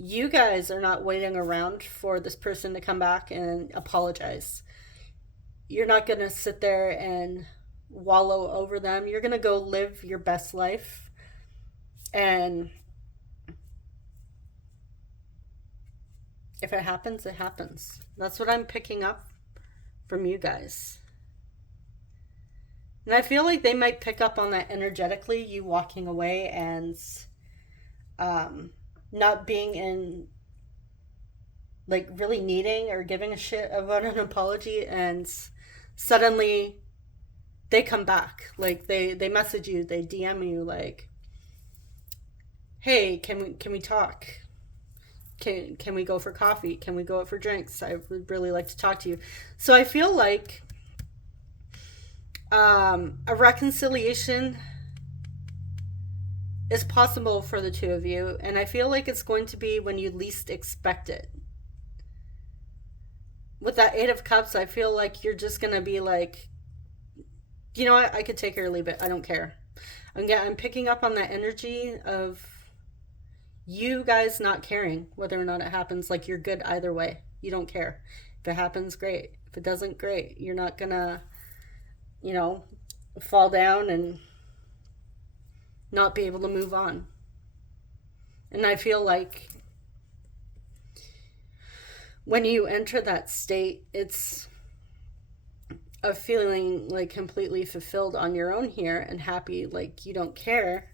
you guys are not waiting around for this person to come back and apologize. You're not going to sit there and wallow over them. You're going to go live your best life. And if it happens, it happens. That's what I'm picking up from you guys. And I feel like they might pick up on that energetically, you walking away and not being in, like, really needing or giving a shit about an apology, and suddenly they come back. Like, they message you, they DM you, like, hey, can we talk? Can we go for coffee? Can we go out for drinks? I would really like to talk to you. So I feel like a reconciliation is possible for the two of you, and I feel like it's going to be when you least expect it. With that Eight of Cups, I feel like you're just gonna be like, you know what, I could take it or leave it. I don't care. I'm picking up on that energy of you guys not caring whether or not it happens. Like, you're good either way. You don't care. If it happens, great. If it doesn't, great. You're not gonna, fall down and not be able to move on. And I feel like when you enter that state, it's a feeling like completely fulfilled on your own here and happy, like you don't care.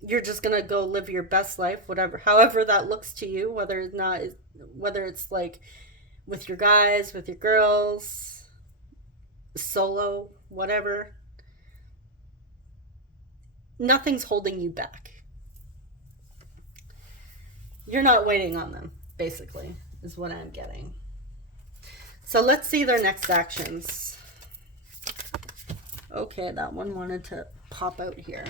You're just gonna go live your best life, however that looks to you, whether it's like with your guys, with your girls, solo, whatever. Nothing's holding you back. You're not waiting on them, basically, is what I'm getting. So let's see their next actions. Okay, that one wanted to pop out here.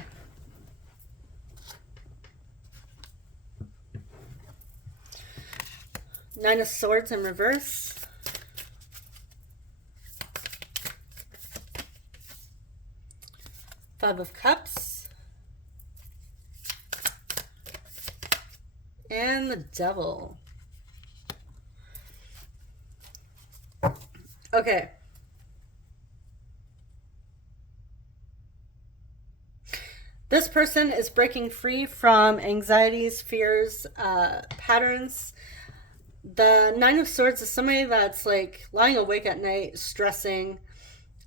Nine of Swords in reverse. Five of Cups. And the Devil. Okay. This person is breaking free from anxieties, fears, patterns. The Nine of Swords is somebody that's like lying awake at night, stressing.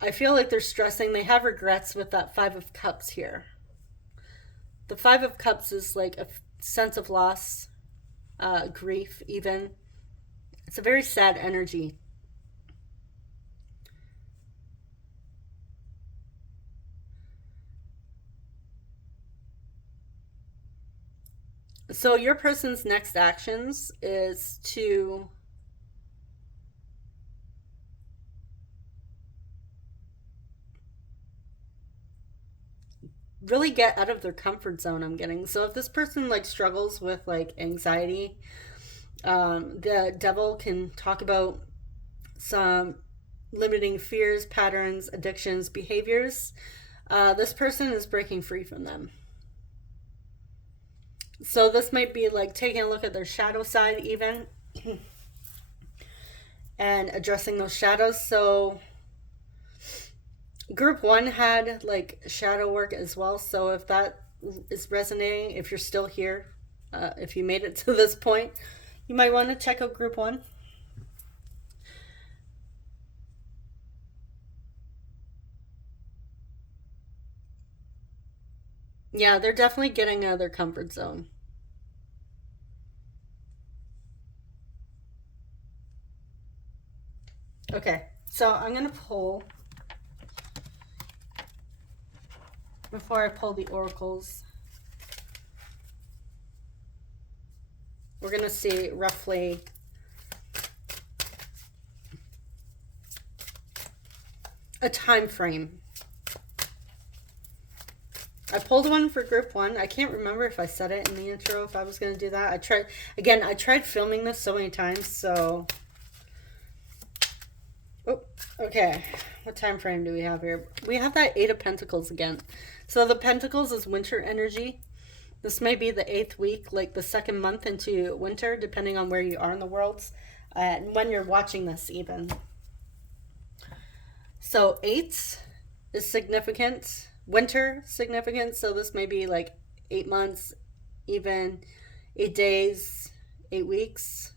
I feel like they're stressing. They have regrets with that Five of Cups here. The Five of Cups is like a sense of loss, grief even. It's a very sad energy. So your person's next actions is to really get out of their comfort zone, I'm getting. So if this person like struggles with like anxiety, the Devil can talk about some limiting fears, patterns, addictions, behaviors. This person is breaking free from them. So this might be like taking a look at their shadow side even and addressing those shadows. So group one had like shadow work as well. So if that is resonating, if you're still here, if you made it to this point, you might want to check out group one. Yeah, they're definitely getting out of their comfort zone. Okay, so I'm going to pull, before I pull the oracles, we're going to see roughly a time frame. I pulled one for group one. I can't remember if I said it in the intro, if I was going to do that. I tried filming this so many times, so... Oh, okay. What time frame do we have here? We have that Eight of Pentacles again. So the Pentacles is winter energy. This may be the 8th week, like the 2nd month into winter, depending on where you are in the world, and when you're watching this even. So 8 is significant. Winter significant. So this may be like 8 months, even 8 days, 8 weeks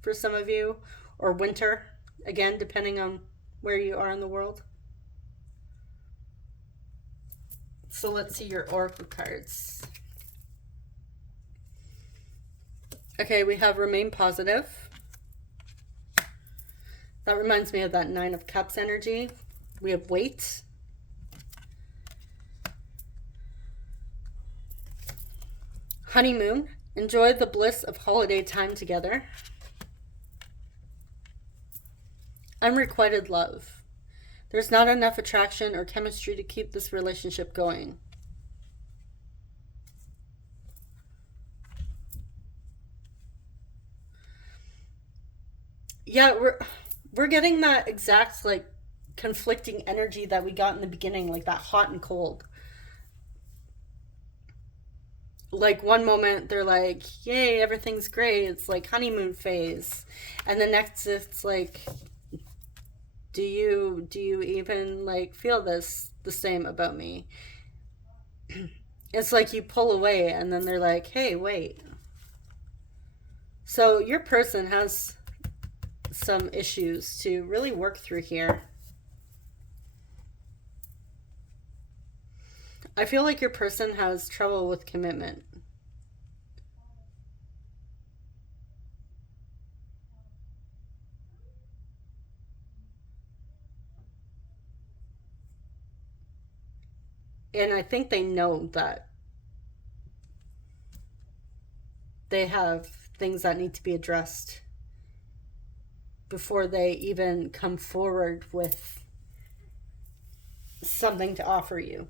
for some of you, or winter. Again, depending on where you are in the world. So let's see your oracle cards. Okay, we have remain positive. That reminds me of that Nine of Cups energy. We have wait. Honeymoon. Enjoy the bliss of holiday time together. Unrequited love. There's not enough attraction or chemistry to keep this relationship going. Yeah, we're getting that exact like conflicting energy that we got in the beginning, like that hot and cold. Like one moment they're like, yay, everything's great, it's like honeymoon phase, and the next it's like, do you even like feel this the same about me? It's like you pull away and then they're like, hey, wait. So your person has some issues to really work through here. I feel like your person has trouble with commitment. And I think they know that they have things that need to be addressed before they even come forward with something to offer you.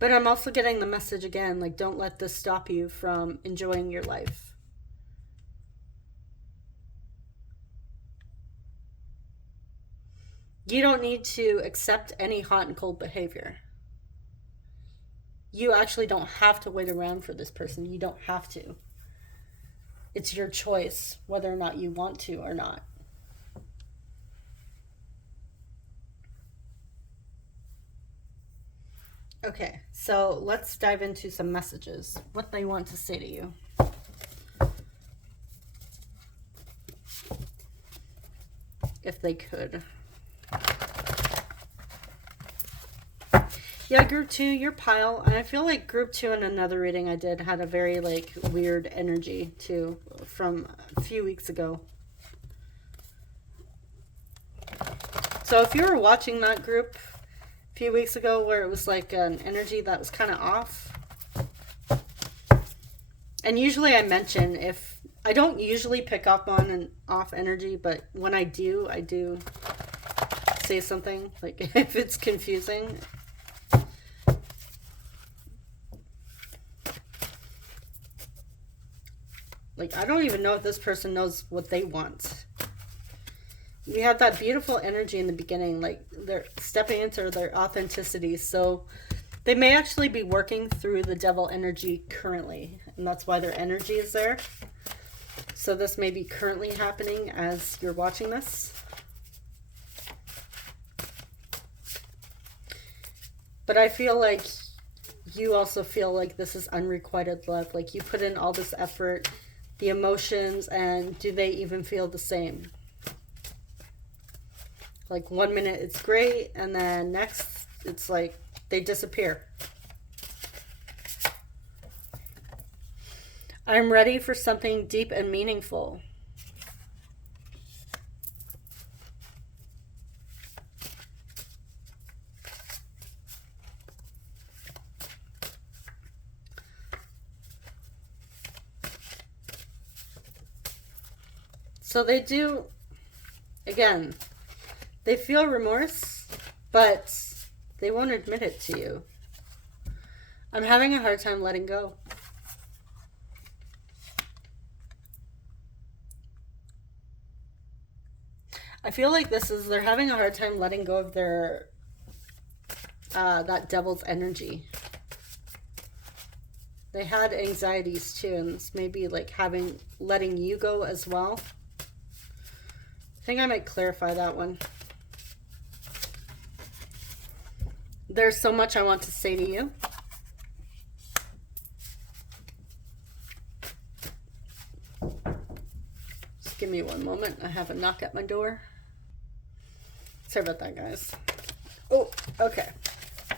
But I'm also getting the message again, like, don't let this stop you from enjoying your life. You don't need to accept any hot and cold behavior. You actually don't have to wait around for this person. You don't have to. It's your choice whether or not you want to or not. Okay, so let's dive into some messages, what they want to say to you. If they could. Yeah, group 2, your pile. And I feel like group 2 in another reading I did had a very like weird energy too from a few weeks ago. So if you were watching that group a few weeks ago where it was like an energy that was kind of off. And usually I mention, if I don't usually pick up on an off energy, but when I do say something, like if it's confusing. Like, I don't even know if this person knows what they want. We had that beautiful energy in the beginning, like they're stepping into their authenticity. So they may actually be working through the devil energy currently, and that's why their energy is there. So this may be currently happening as you're watching this. But I feel like you also feel like this is unrequited love. Like you put in all this effort, the emotions, and do they even feel the same? Like 1 minute it's great, and then next it's like they disappear. I'm ready for something deep and meaningful. So they do, again, they feel remorse, but they won't admit it to you. I'm having a hard time letting go. I feel like they're having a hard time letting go of their, that devil's energy. They had anxieties too, and this may be like letting you go as well. I think I might clarify that one. There's so much I want to say to you. me one moment. I have a knock at my door. Sorry about that, guys. Oh, okay.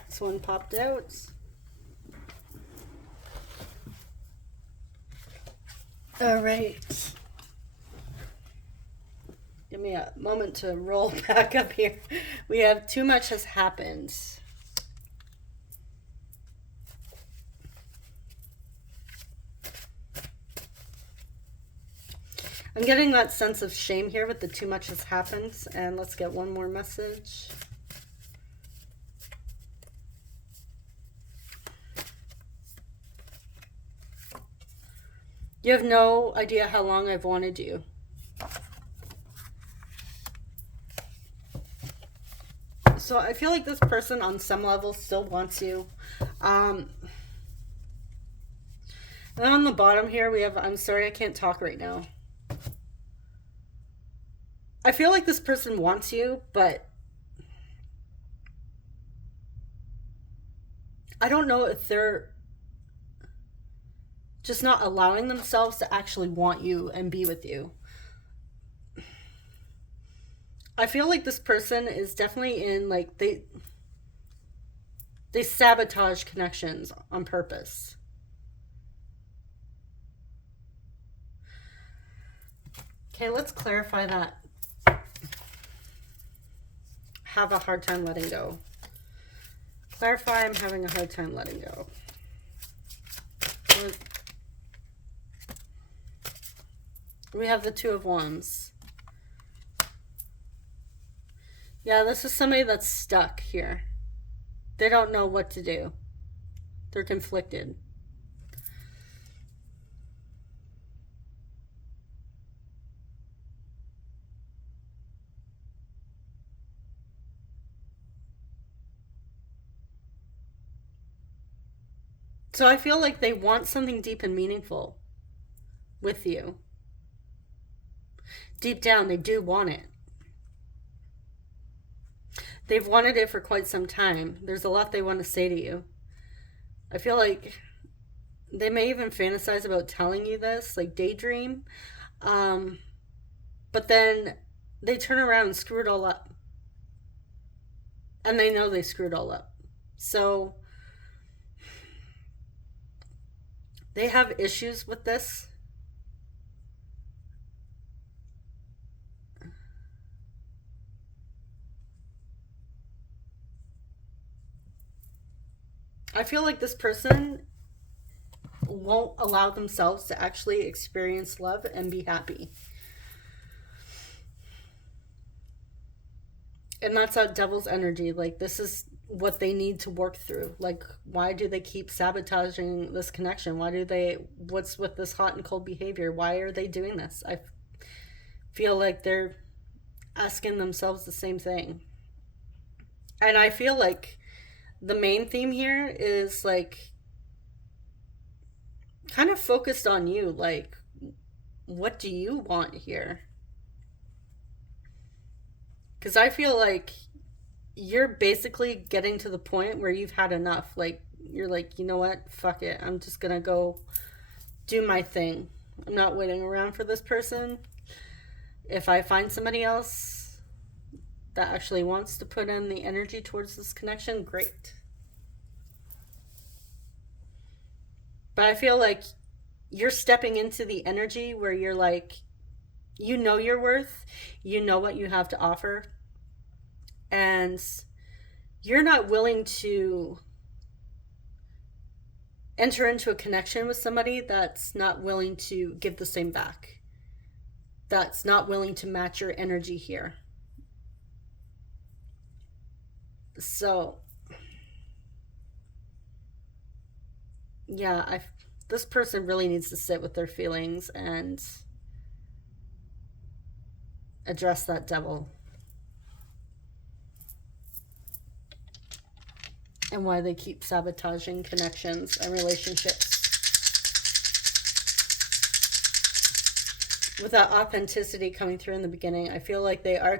This one popped out. All right. Give me a moment to roll back up here. We have too much has happened. I'm getting that sense of shame here with the too much has happened. And let's get one more message. You have no idea how long I've wanted you. So I feel like this person on some level still wants you. And then on the bottom here we have, I'm sorry I can't talk right now. I feel like this person wants you, but I don't know if they're just not allowing themselves to actually want you and be with you. I feel like this person is definitely in, like, they sabotage connections on purpose. Okay, let's clarify that. Have a hard time letting go. Clarify, I'm having a hard time letting go. We have the Two of Wands. Yeah, this is somebody that's stuck here. They don't know what to do. They're conflicted. So I feel like they want something deep and meaningful with you. Deep down, they do want it. They've wanted it for quite some time. There's a lot they want to say to you. I feel like they may even fantasize about telling you this, like daydream. But then they turn around and screw it all up. And they know they screwed all up. So they have issues with this. I feel like this person won't allow themselves to actually experience love and be happy. And that's that devil's energy. Like, this is what they need to work through. Like, why do they keep sabotaging this connection? What's with this hot and cold behavior? Why are they doing this? I feel like they're asking themselves the same thing. And I feel like the main theme here is, like, kind of focused on you. Like, what do you want here? Because I feel like you're basically getting to the point where you've had enough. Like, you're like, you know what? Fuck it. I'm just going to go do my thing. I'm not waiting around for this person. If I find somebody else that actually wants to put in the energy towards this connection, great. But I feel like you're stepping into the energy where you're like, you know your worth, you know what you have to offer, and you're not willing to enter into a connection with somebody that's not willing to give the same back, that's not willing to match your energy here. So yeah, this person really needs to sit with their feelings and address that devil. And why they keep sabotaging connections and relationships. With that authenticity coming through in the beginning, I feel like they're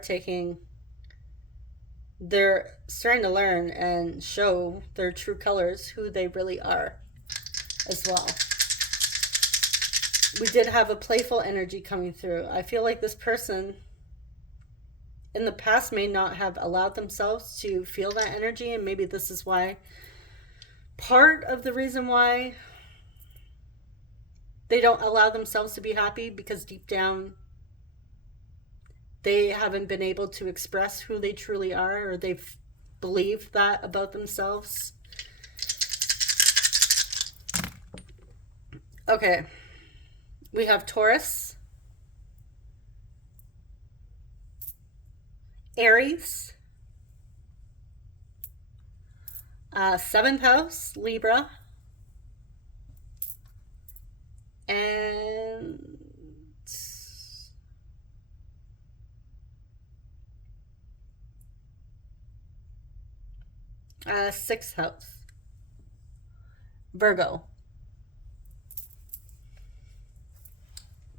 starting to learn and show their true colors, who they really are as well. we did have a playful energy coming through. I feel like this person in the past may not have allowed themselves to feel that energy, and maybe this is why, part of the reason why they don't allow themselves to be happy, because deep down they haven't been able to express who they truly are, or they've believed that about themselves. Okay, we have Taurus, Aries, 7th house, Libra, and 6th house, Virgo.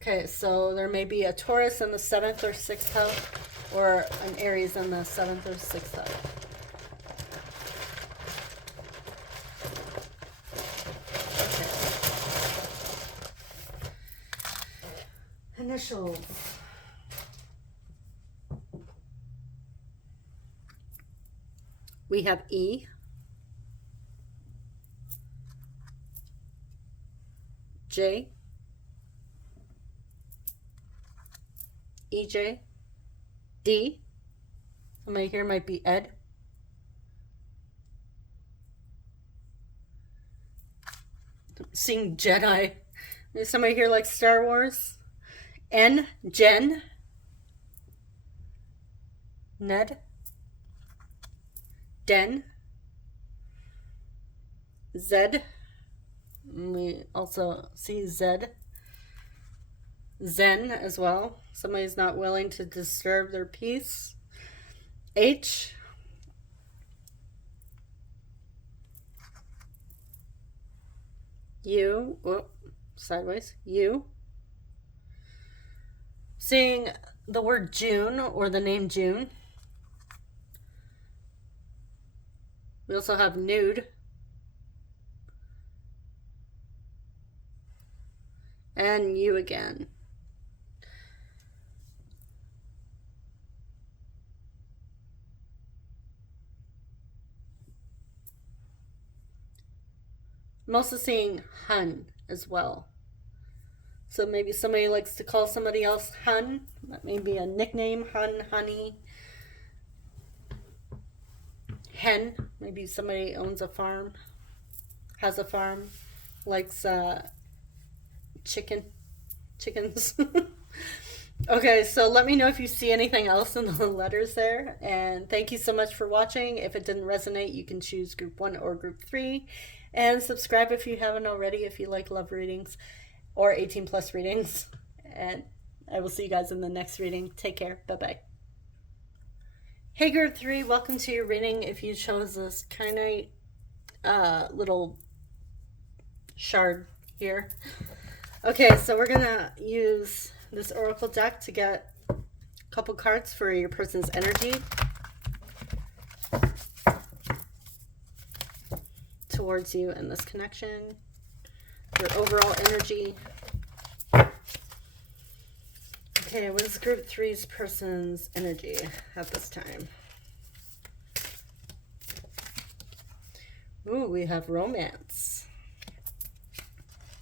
Okay, so there may be a Taurus in the 7th or 6th house, or an Aries in the 7th or 6th house. Okay. Initials. We have E, J, EJ, D. Somebody here might be Ed. Seeing Jedi. Maybe somebody here likes Star Wars. N, Jen, Ned, Den, Zed. We also see Zed. Zen as well. Somebody's not willing to disturb their peace. H. U. Whoop, sideways. U. Seeing the word June or the name June. We also have nude. And you again. I'm also seeing hun as well. So maybe somebody likes to call somebody else hun. That may be a nickname. Hun, honey. Hen. Maybe somebody owns a farm. Has a farm. Likes chickens. Okay, so let me know if you see anything else in the letters there. And thank you so much for watching. If it didn't resonate, you can choose group 1 or group 3. And subscribe if you haven't already, if you like love readings or 18 plus readings. And I will see you guys in the next reading. Take care. Bye-bye. Hey group 3, welcome to your reading. If you chose this Kyanite little shard here. Okay, so we're gonna use this oracle deck to get a couple cards for your person's energy towards you in this connection, your overall energy. Okay, what is group 3's person's energy at this time? Ooh, we have romance.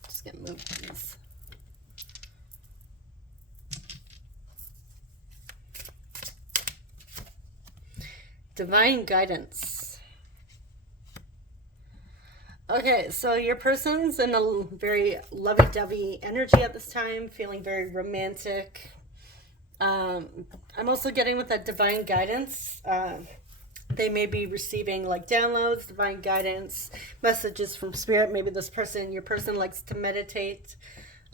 Just get moved, please. Divine guidance. Okay, so your person's in a very lovey-dovey energy at this time, feeling very romantic. I'm also getting with that divine guidance. They may be receiving like downloads, divine guidance, messages from spirit. Maybe this person, your person likes to meditate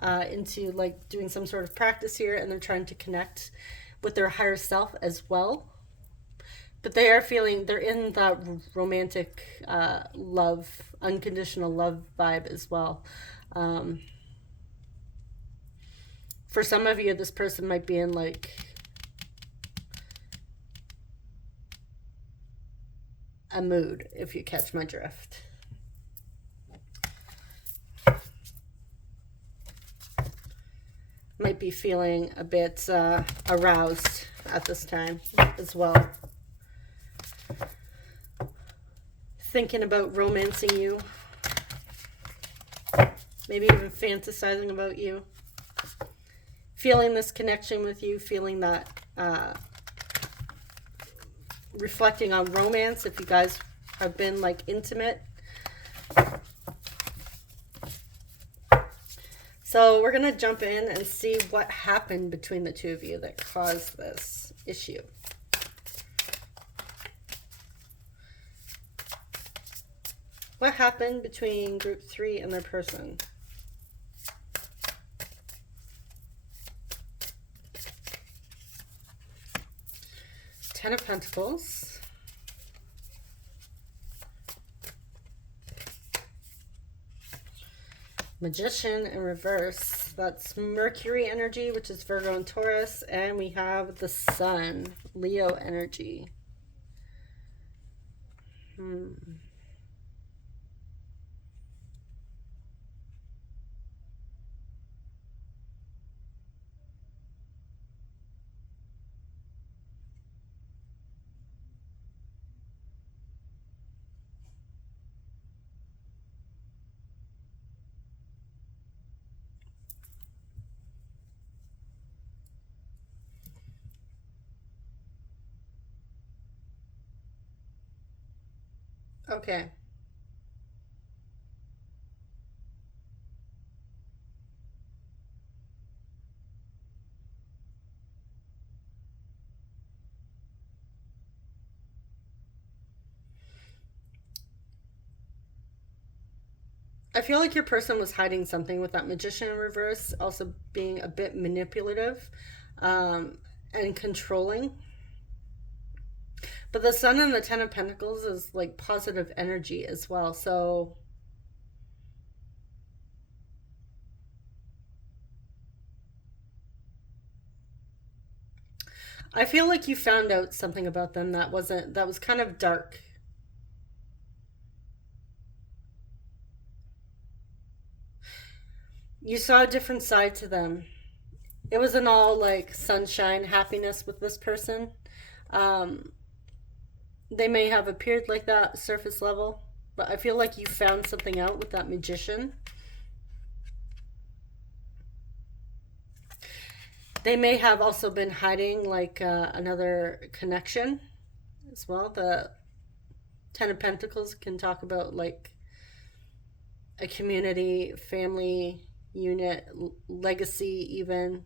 into like doing some sort of practice here, and they're trying to connect with their higher self as well. But they are feeling, they're in that romantic love, unconditional love vibe as well. For some of you, this person might be in like a mood, if you catch my drift. might be feeling a bit aroused at this time as well. Thinking about romancing you. Maybe even fantasizing about you. Feeling this connection with you. Feeling that, reflecting on romance if you guys have been like intimate. So we're going to jump in and see what happened between the two of you that caused this issue. What happened between group 3 and their person? Ten of Pentacles. Magician in reverse. That's Mercury energy, which is Virgo and Taurus. And we have the Sun, Leo energy. Okay. I feel like your person was hiding something with that Magician in reverse, also being a bit manipulative and controlling. But the Sun and the Ten of Pentacles is like positive energy as well. So I feel like you found out something about them that was kind of dark. You saw a different side to them. It wasn't all like sunshine, happiness with this person. They may have appeared like that surface level, but I feel like you found something out with that Magician. They may have also been hiding like another connection as well. The Ten of Pentacles can talk about like a community, family, unit, legacy even.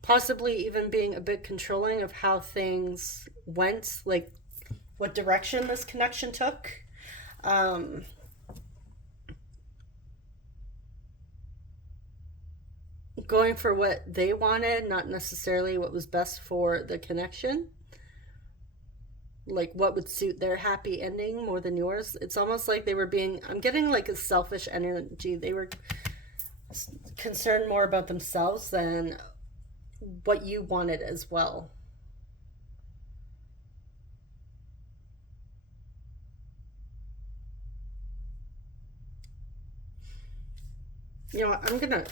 Possibly even being a bit controlling of how things went, like what direction this connection took. Going for what they wanted, not necessarily what was best for the connection. Like what would suit their happy ending more than yours. It's almost like they were being, I'm getting like a selfish energy. They were concerned more about themselves than what you wanted as well. You know what, I'm gonna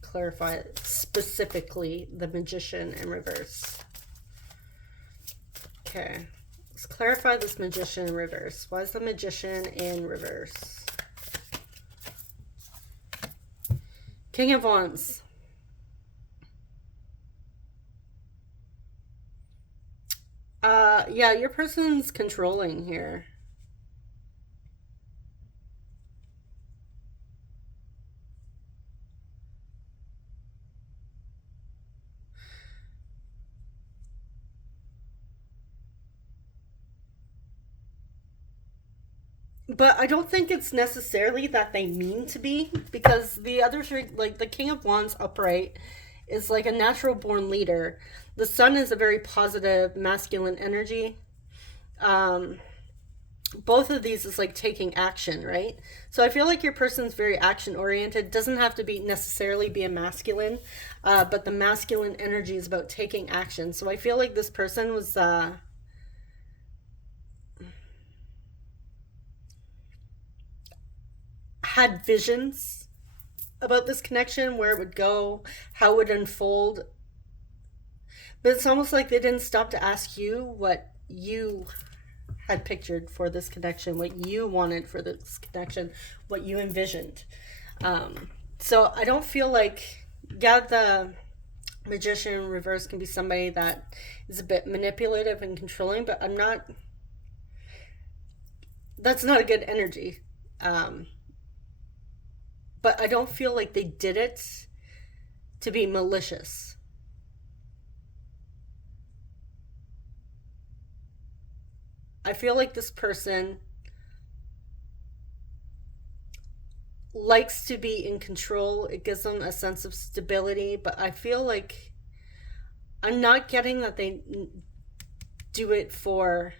clarify specifically the Magician in reverse. Okay, let's clarify this Magician in reverse. Why is the Magician in reverse? King of Wands. Yeah, your person's controlling here. But I don't think it's necessarily that they mean to be, because the other three, like the King of Wands upright, is like a natural born leader. The Sun is a very positive masculine energy. Both of these is like taking action, right? So I feel like your person's very action oriented. Doesn't have to be necessarily be a masculine, but the masculine energy is about taking action. So I feel like this person was had visions about this connection, where it would go, how it would unfold. But it's almost like they didn't stop to ask you what you had pictured for this connection, what you wanted for this connection, what you envisioned. So I don't feel like, yeah, the Magician in reverse can be somebody that is a bit manipulative and controlling, but that's not a good energy. But I don't feel like they did it to be malicious. I feel like this person likes to be in control. It gives them a sense of stability, but I feel like I'm not getting that they do it for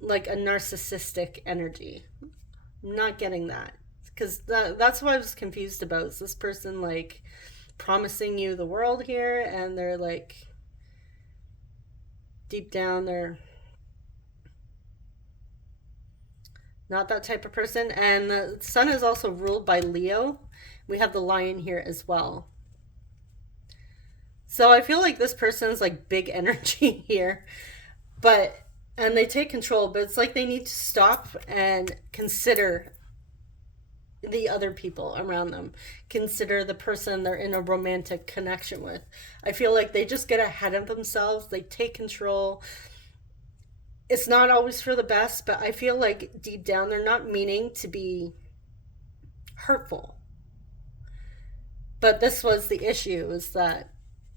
like a narcissistic energy. I'm not getting that, because that's what I was confused about. Is this person like promising you the world here, and they're like, deep down, they're not that type of person. And the sun is also ruled by Leo. We have the lion here as well. So I feel like this person's like big energy here, and they take control, but it's like they need to stop and consider the other people around them, consider the person they're in a romantic connection with. I feel like they just get ahead of themselves, they take control. It's not always for the best, but I feel like deep down they're not meaning to be hurtful. But this was the issue, is that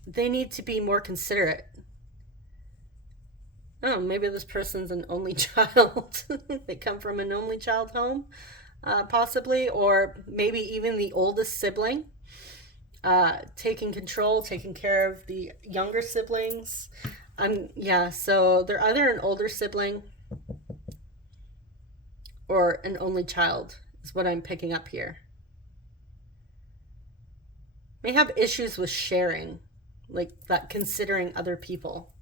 they need to be more considerate. Oh, maybe this person's an only child. They come from an only child home. Possibly, or maybe even the oldest sibling, taking control, taking care of the younger siblings. Yeah, so they're either an older sibling or an only child, is what I'm picking up here. May have issues with sharing, like that, considering other people.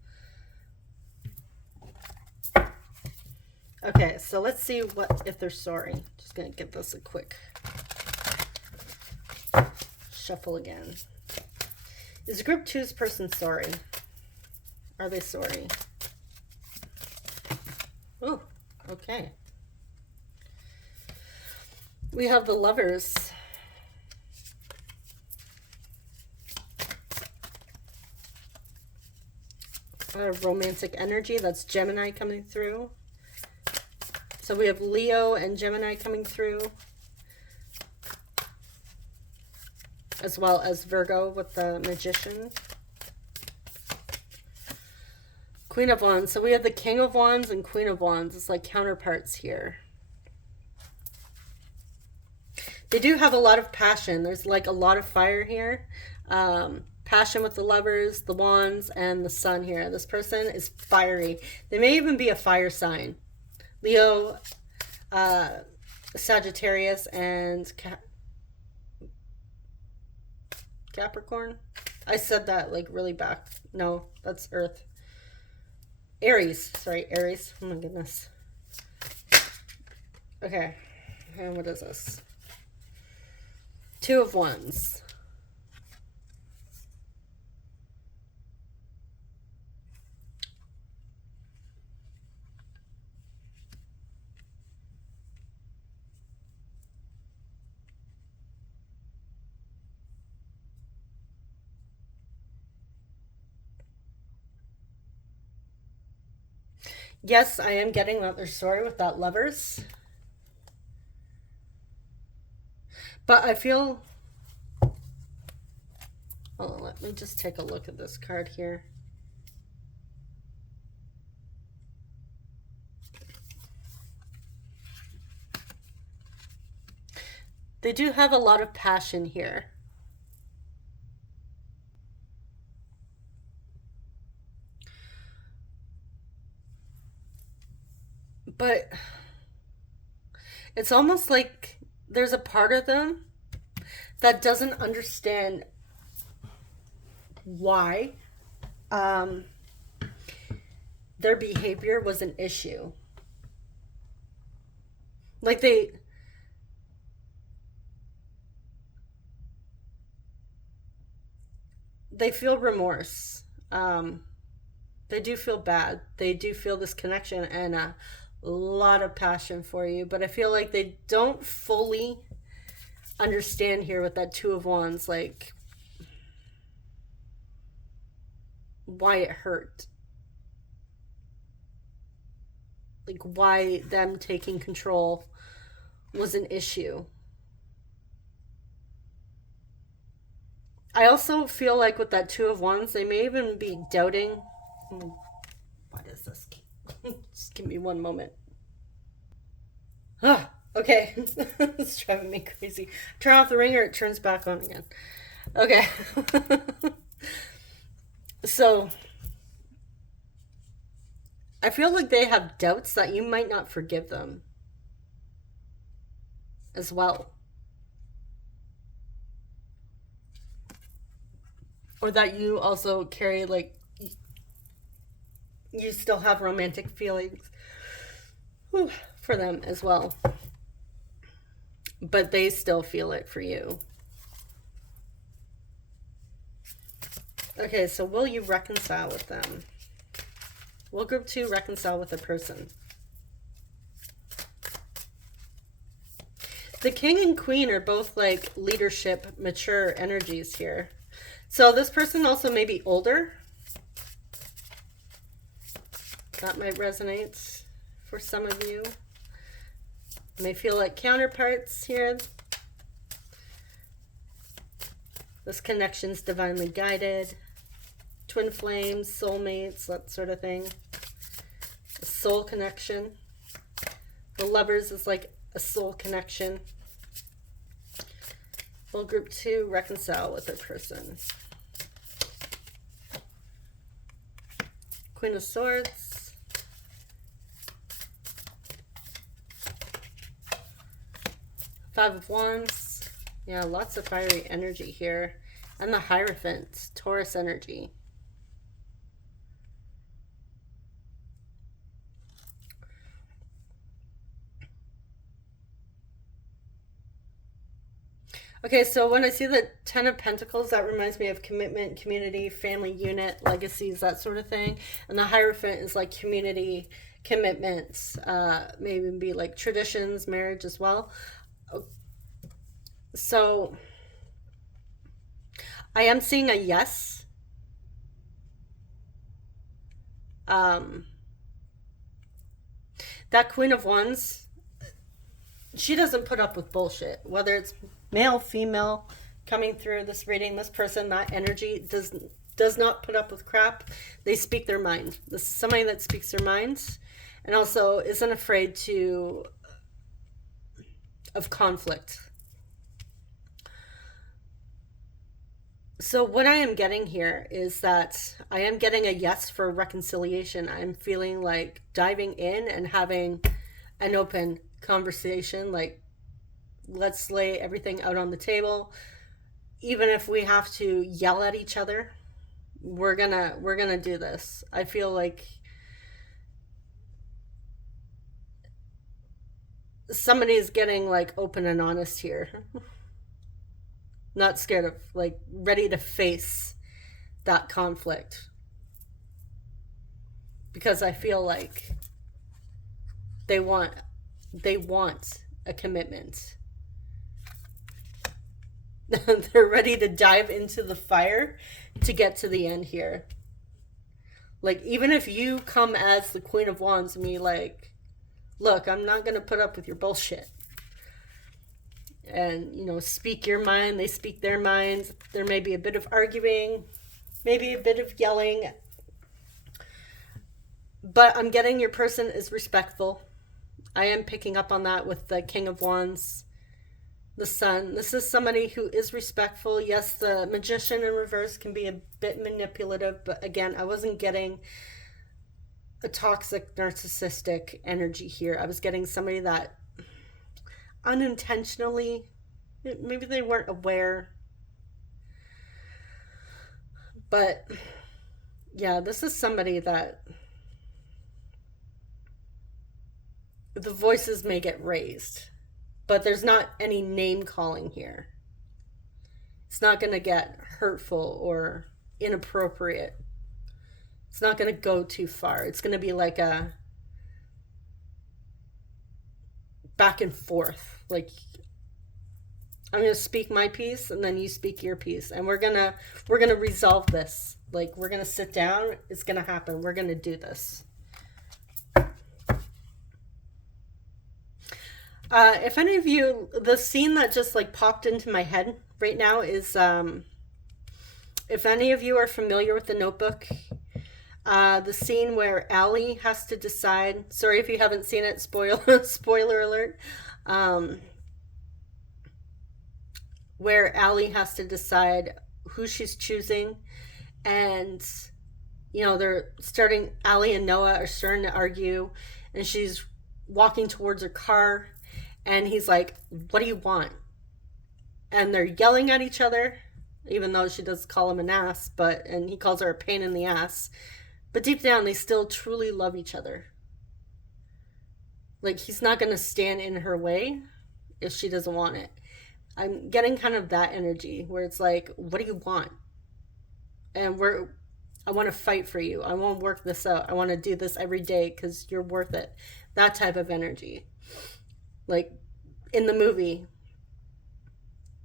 Okay, so let's see if they're sorry. Just gonna give this a quick shuffle again. Is group 2's person sorry? Are they sorry? Oh, okay. We have the Lovers. Romantic energy. That's Gemini coming through. So we have Leo and Gemini coming through, as well as Virgo with the Magician. Queen of Wands. So we have the King of Wands and Queen of Wands. It's like counterparts here. They do have a lot of passion. There's like a lot of fire here. Passion with the Lovers, the Wands, and the Sun here. This person is fiery. They may even be a fire sign. Leo, Sagittarius, and Capricorn. I said that like really back. No, that's Earth. Aries. Sorry, Aries. Oh my goodness. Okay. And what is this? Two of Wands. Yes, I am getting that they're sorry with that Lovers. But I feel... Hold on, let me just take a look at this card here. They do have a lot of passion here. But it's almost like there's a part of them that doesn't understand why their behavior was an issue. Like they feel remorse. They do feel bad. They do feel this connection and a lot of passion for you, but I feel like they don't fully understand here with that Two of Wands, like why it hurt. Like why them taking control was an issue. I also feel like with that Two of Wands, they may even be doubting. What is this? Just give me one moment. Ah, okay. It's driving me crazy. Turn off the ringer, it turns back on again. Okay. So, I feel like they have doubts that you might not forgive them as well. Or that you also carry, like, you still have romantic feelings for them as well. But they still feel it for you. Okay, so will you reconcile with them? Will group 2 reconcile with a person? The king and queen are both like leadership, mature energies here. So this person also may be older. That might resonate for some of you. May feel like counterparts here. This connection's divinely guided. Twin flames, soulmates, that sort of thing. A soul connection. The lovers is like a soul connection. Will group 2 reconcile with a person? Queen of Swords. Five of Wands. Yeah, lots of fiery energy here. And the Hierophant, Taurus energy. Okay, so when I see the Ten of Pentacles, that reminds me of commitment, community, family unit, legacies, that sort of thing. And the Hierophant is like community, commitments, maybe be like traditions, marriage as well. So I am seeing a yes. That Queen of Wands, she doesn't put up with bullshit, whether it's male, female, coming through this reading, this person, that energy does not put up with crap. They speak their mind. This is somebody that speaks their minds and also isn't afraid of conflict. So what I am getting here is that I am getting a yes for reconciliation. I'm feeling like diving in and having an open conversation, like let's lay everything out on the table. Even if we have to yell at each other, we're gonna do this. I feel like somebody's getting like open and honest here. Not scared of, like ready to face that conflict. Because I feel like they want a commitment. They're ready to dive into the fire to get to the end here. Like, even if you come as the Queen of Wands and be like, look, I'm not going to put up with your bullshit. And, you know, speak your mind. They speak their minds. There may be a bit of arguing, maybe a bit of yelling. But I'm getting your person is respectful. I am picking up on that with the King of Wands, the Sun. This is somebody who is respectful. Yes, the Magician in reverse can be a bit manipulative, but again, I wasn't getting a toxic, narcissistic energy here. I was getting somebody that unintentionally, maybe they weren't aware, but yeah, this is somebody that the voices may get raised, but there's not any name calling here. It's not going to get hurtful or inappropriate. It's not going to go too far. It's going to be like a back and forth. Like, I'm going to speak my piece and then you speak your piece, and we're going to resolve this. Like, we're going to sit down. It's going to happen. We're going to do this. If any of you, the scene that just like popped into my head right now is, if any of you are familiar with The Notebook, the scene where Allie has to decide, sorry if you haven't seen it, spoiler alert, where Allie has to decide who she's choosing, and, you know, Allie and Noah are starting to argue, and she's walking towards her car, and he's like, what do you want? And they're yelling at each other, even though she does call him an ass, and he calls her a pain in the ass. But deep down, they still truly love each other. Like, he's not going to stand in her way if she doesn't want it. I'm getting kind of that energy where it's like, what do you want? And I want to fight for you. I want to work this out. I want to do this every day because you're worth it. That type of energy. Like, in the movie,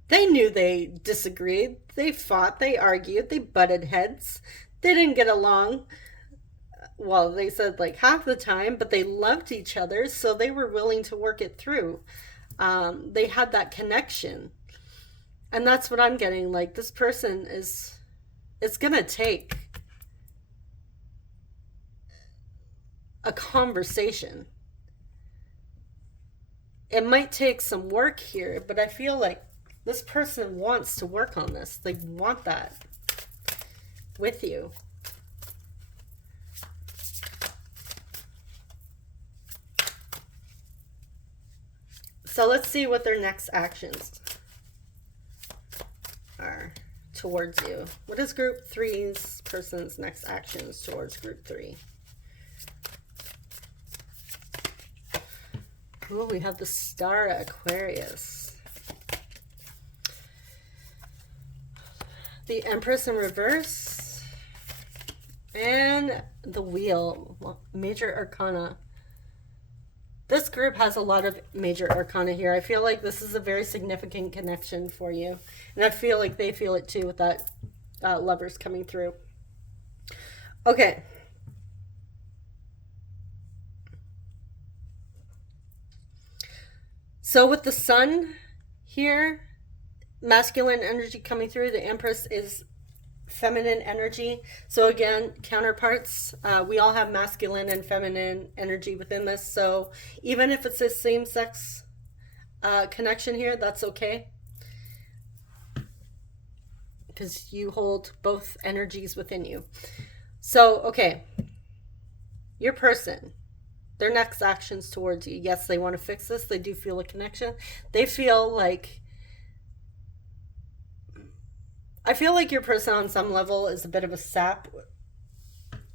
they knew they disagreed. They fought. They argued. They butted heads. They didn't get along. Well, they said like half the time, but they loved each other, so they were willing to work it through. They had that connection. And that's what I'm getting. Like, this person it's going to take a conversation. It might take some work here, but I feel like this person wants to work on this. They want that with you. So let's see what their next actions are towards you. What is group 3's person's next actions towards group 3? Oh, we have the Star Aquarius. The Empress in reverse. And the Wheel. Major Arcana. This group has a lot of major arcana here. I feel like this is a very significant connection for you. And I feel like they feel it too with that Lovers coming through. Okay. So with the Sun here, masculine energy coming through, the Empress is feminine energy. So again, counterparts, we all have masculine and feminine energy within this. So even if it's a same-sex connection here, that's okay, because you hold both energies within you. So, okay, your person, their next actions towards you, yes, they want to fix this. They do feel a connection. They feel like, I feel like your person on some level is a bit of a sap.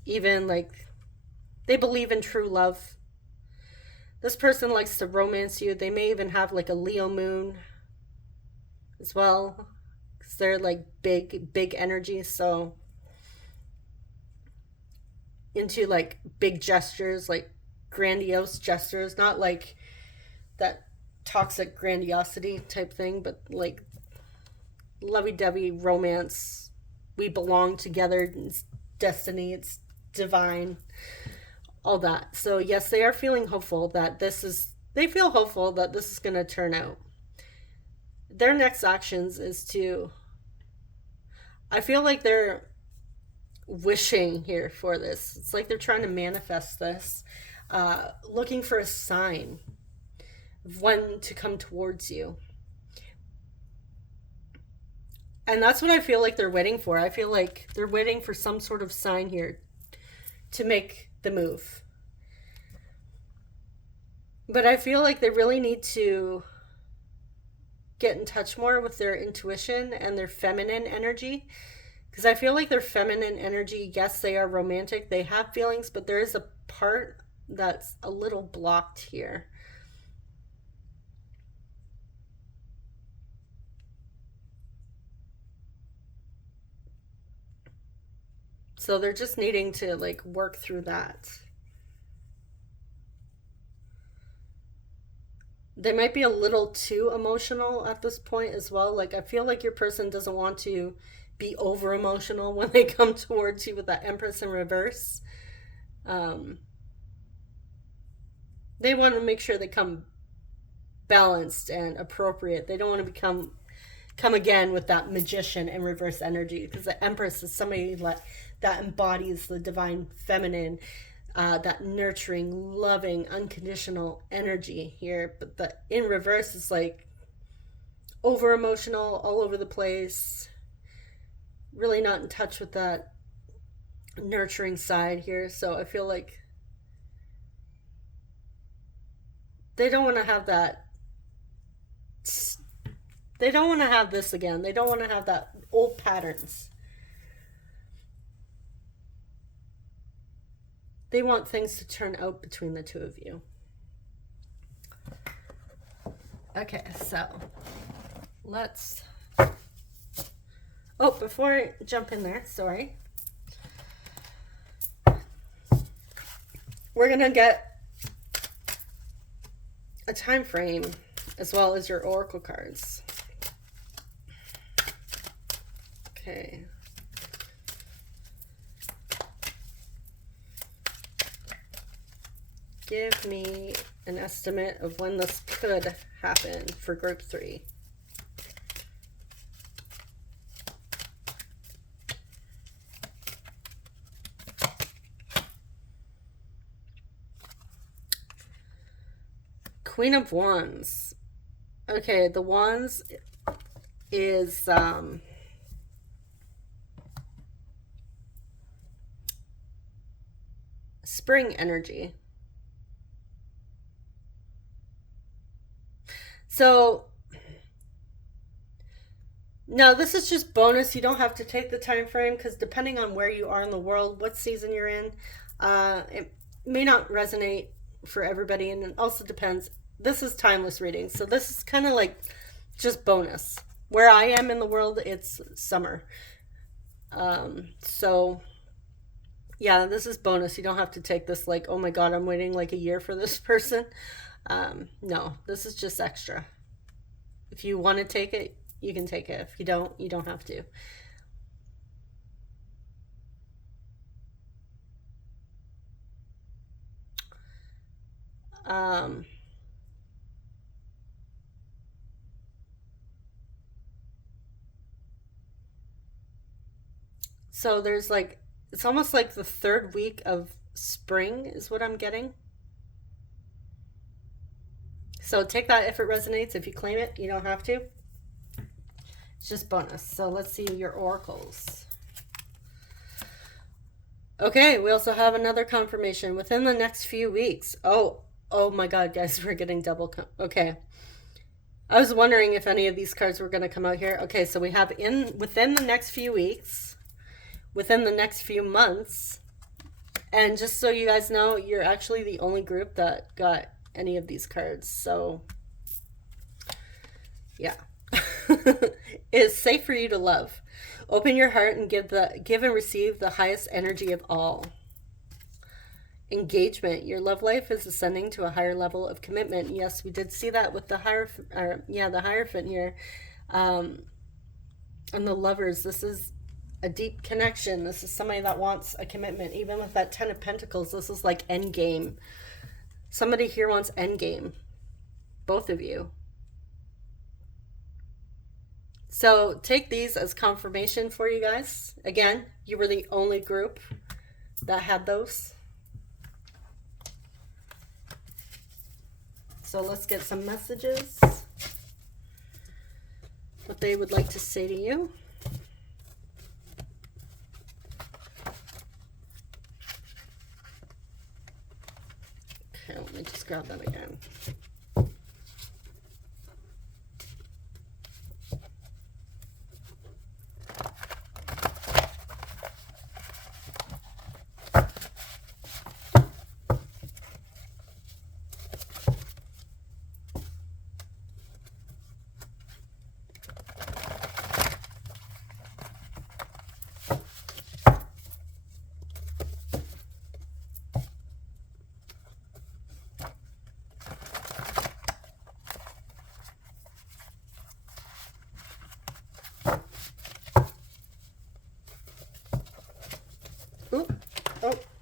Even like, they believe in true love. This person likes to romance you. They may even have like a Leo moon as well, because they're like big energy. So into like big gestures, like grandiose gestures, not like that toxic grandiosity type thing, but like lovey-dovey romance. We belong together. It's destiny. It's divine. All that. So yes, they are feeling hopeful that they feel hopeful that this is going to turn out. Their next actions is to, I feel like they're wishing here for this. It's like they're trying to manifest this, looking for a sign of when to come towards you. And that's what I feel like they're waiting for. I feel like they're waiting for some sort of sign here to make the move. But I feel like they really need to get in touch more with their intuition and their feminine energy. Because I feel like their feminine energy, yes, they are romantic. They have feelings, but there is a part that's a little blocked here. So they're just needing to like work through that. They might be a little too emotional at this point as well. Like, I feel like your person doesn't want to be over emotional when they come towards you with that Empress in reverse. Um, they want to make sure they come balanced and appropriate. They don't want to come again with that Magician in reverse energy, because the Empress is somebody that embodies the divine feminine, that nurturing, loving, unconditional energy here. But the in reverse is like over emotional, all over the place, really not in touch with that nurturing side here. So I feel like they don't want to have that. They don't want to have this again. They don't want to have that old patterns. They want things to turn out between the two of you. Okay, so let's... Oh, before I jump in there, sorry. We're going to get a time frame as well as your oracle cards. Okay. Give me an estimate of when this could happen for group 3. Queen of Wands. Okay, the Wands is spring energy. So no, this is just bonus. You don't have to take the time frame, because depending on where you are in the world, what season you're in, it may not resonate for everybody, and it also depends. This is timeless reading, so this is kind of like just bonus. Where I am in the world, it's summer. So yeah, this is bonus. You don't have to take this like, oh my god, I'm waiting like a year for this person. No, this is just extra. If you want to take it, you can take it. If you don't have to. So there's like, it's almost like the 3rd week of spring is what I'm getting. So take that if it resonates. If you claim it, you don't have to. It's just bonus. So let's see your oracles. Okay, we also have another confirmation within the next few weeks. Oh my god, guys, we're getting double. Okay. I was wondering if any of these cards were going to come out here. Okay, so we have within the next few weeks, within the next few months, and just so you guys know, you're actually the only group that got any of these cards. So yeah. It's safe for you to love. Open your heart and give and receive the highest energy of all. Engagement. Your love life is ascending to a higher level of commitment. Yes, we did see that with the the Hierophant here. And the Lovers, this is a deep connection. This is somebody that wants a commitment. Even with that 10 of Pentacles, this is like end game. Somebody here wants end game. Both of you. So take these as confirmation for you guys. Again, you were the only group that had those. So let's get some messages. What they would like to say to you. Okay, let me just grab that again.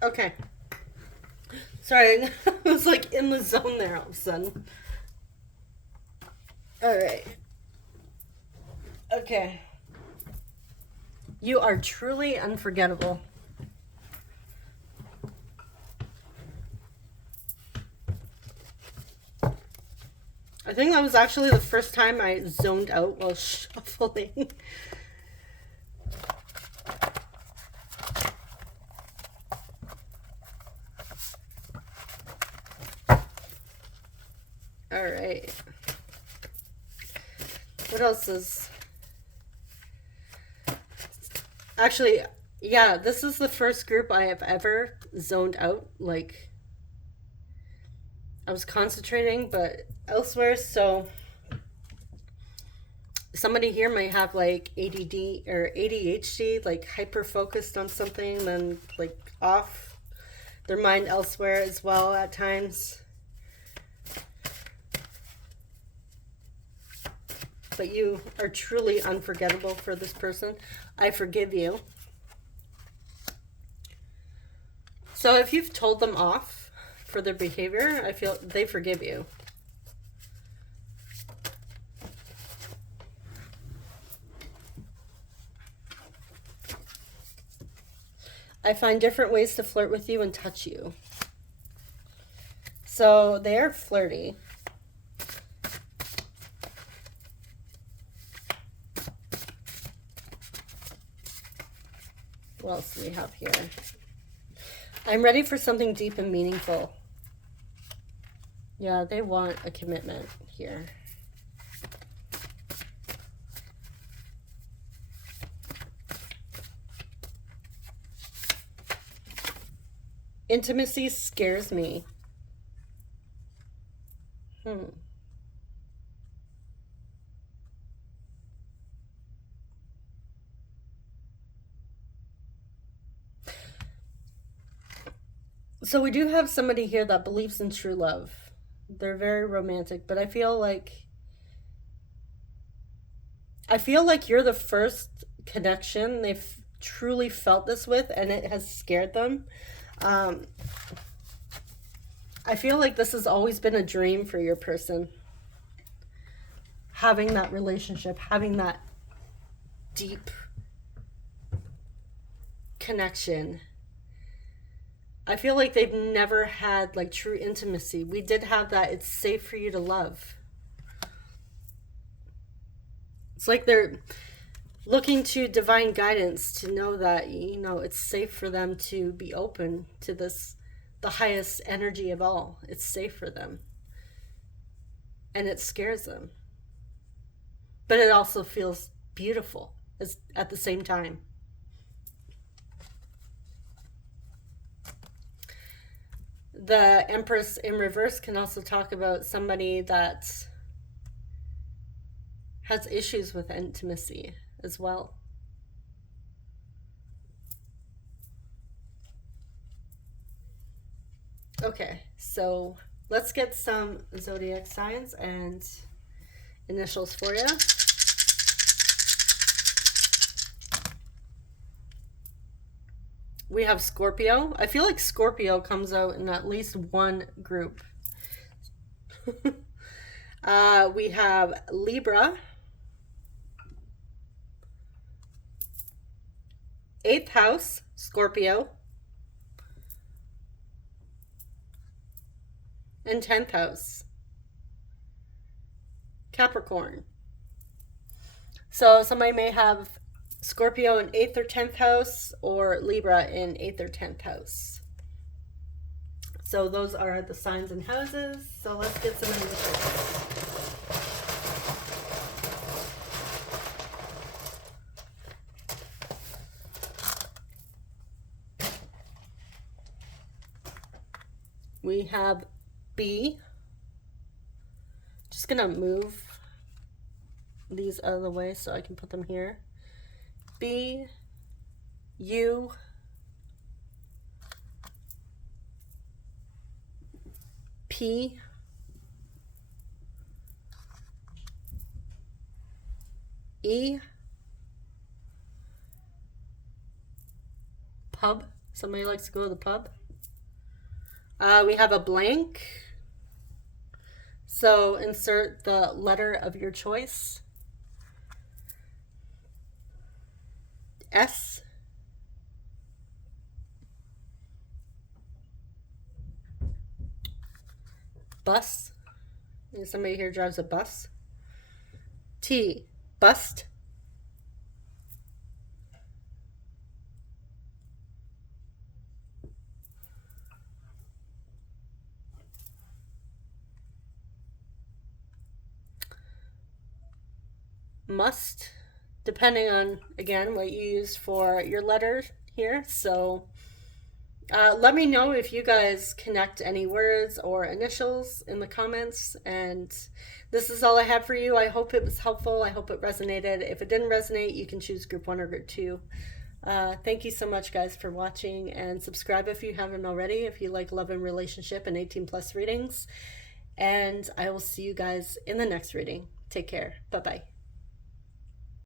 Okay. Sorry, I was like in the zone there all of a sudden. Alright. Okay. You are truly unforgettable. I think that was actually the first time I zoned out while shuffling. All right. What else is... Actually, yeah, this is the first group I have ever zoned out. Like, I was concentrating, but elsewhere, so somebody here might have like ADD or ADHD, like hyper focused on something, then like off their mind elsewhere as well at times. But you are truly unforgettable for this person. I forgive you. So if you've told them off for their behavior, I feel they forgive you. I find different ways to flirt with you and touch you. So they are flirty. What else do we have here? I'm ready for something deep and meaningful. Yeah, they want a commitment here. Intimacy scares me. So we do have somebody here that believes in true love. They're very romantic, but I feel like you're the first connection they've truly felt this with, and it has scared them. I feel like this has always been a dream for your person. Having that relationship, having that deep connection. I feel like they've never had like true intimacy. We did have that. It's safe for you to love. It's like they're looking to divine guidance to know that, you know, it's safe for them to be open to this, the highest energy of all. It's safe for them. And it scares them. But it also feels beautiful at the same time. The Empress in reverse can also talk about somebody that has issues with intimacy as well. Okay, so let's get some zodiac signs and initials for you. We have Scorpio. I feel like Scorpio comes out in at least one group. We have Libra. 8th house, Scorpio. And 10th house, Capricorn. So somebody may have Scorpio in 8th or 10th house, or Libra in 8th or 10th house. So those are the signs and houses. So let's get some initials. We have B. Just gonna move these out of the way so I can put them here. B, U, P, E, pub, Somebody likes to go to the pub. We have a blank. So insert the letter of your choice. S. Bus. Somebody here drives a bus. T. Bust. Must, depending on, again, what you use for your letter here. So let me know if you guys connect any words or initials in the comments. And this is all I have for you. I hope it was helpful. I hope it resonated. If it didn't resonate, you can choose group 1 or group 2. Thank you so much, guys, for watching, and subscribe if you haven't already, if you like love and relationship and 18+ readings. And I will see you guys in the next reading. Take care. Bye-bye.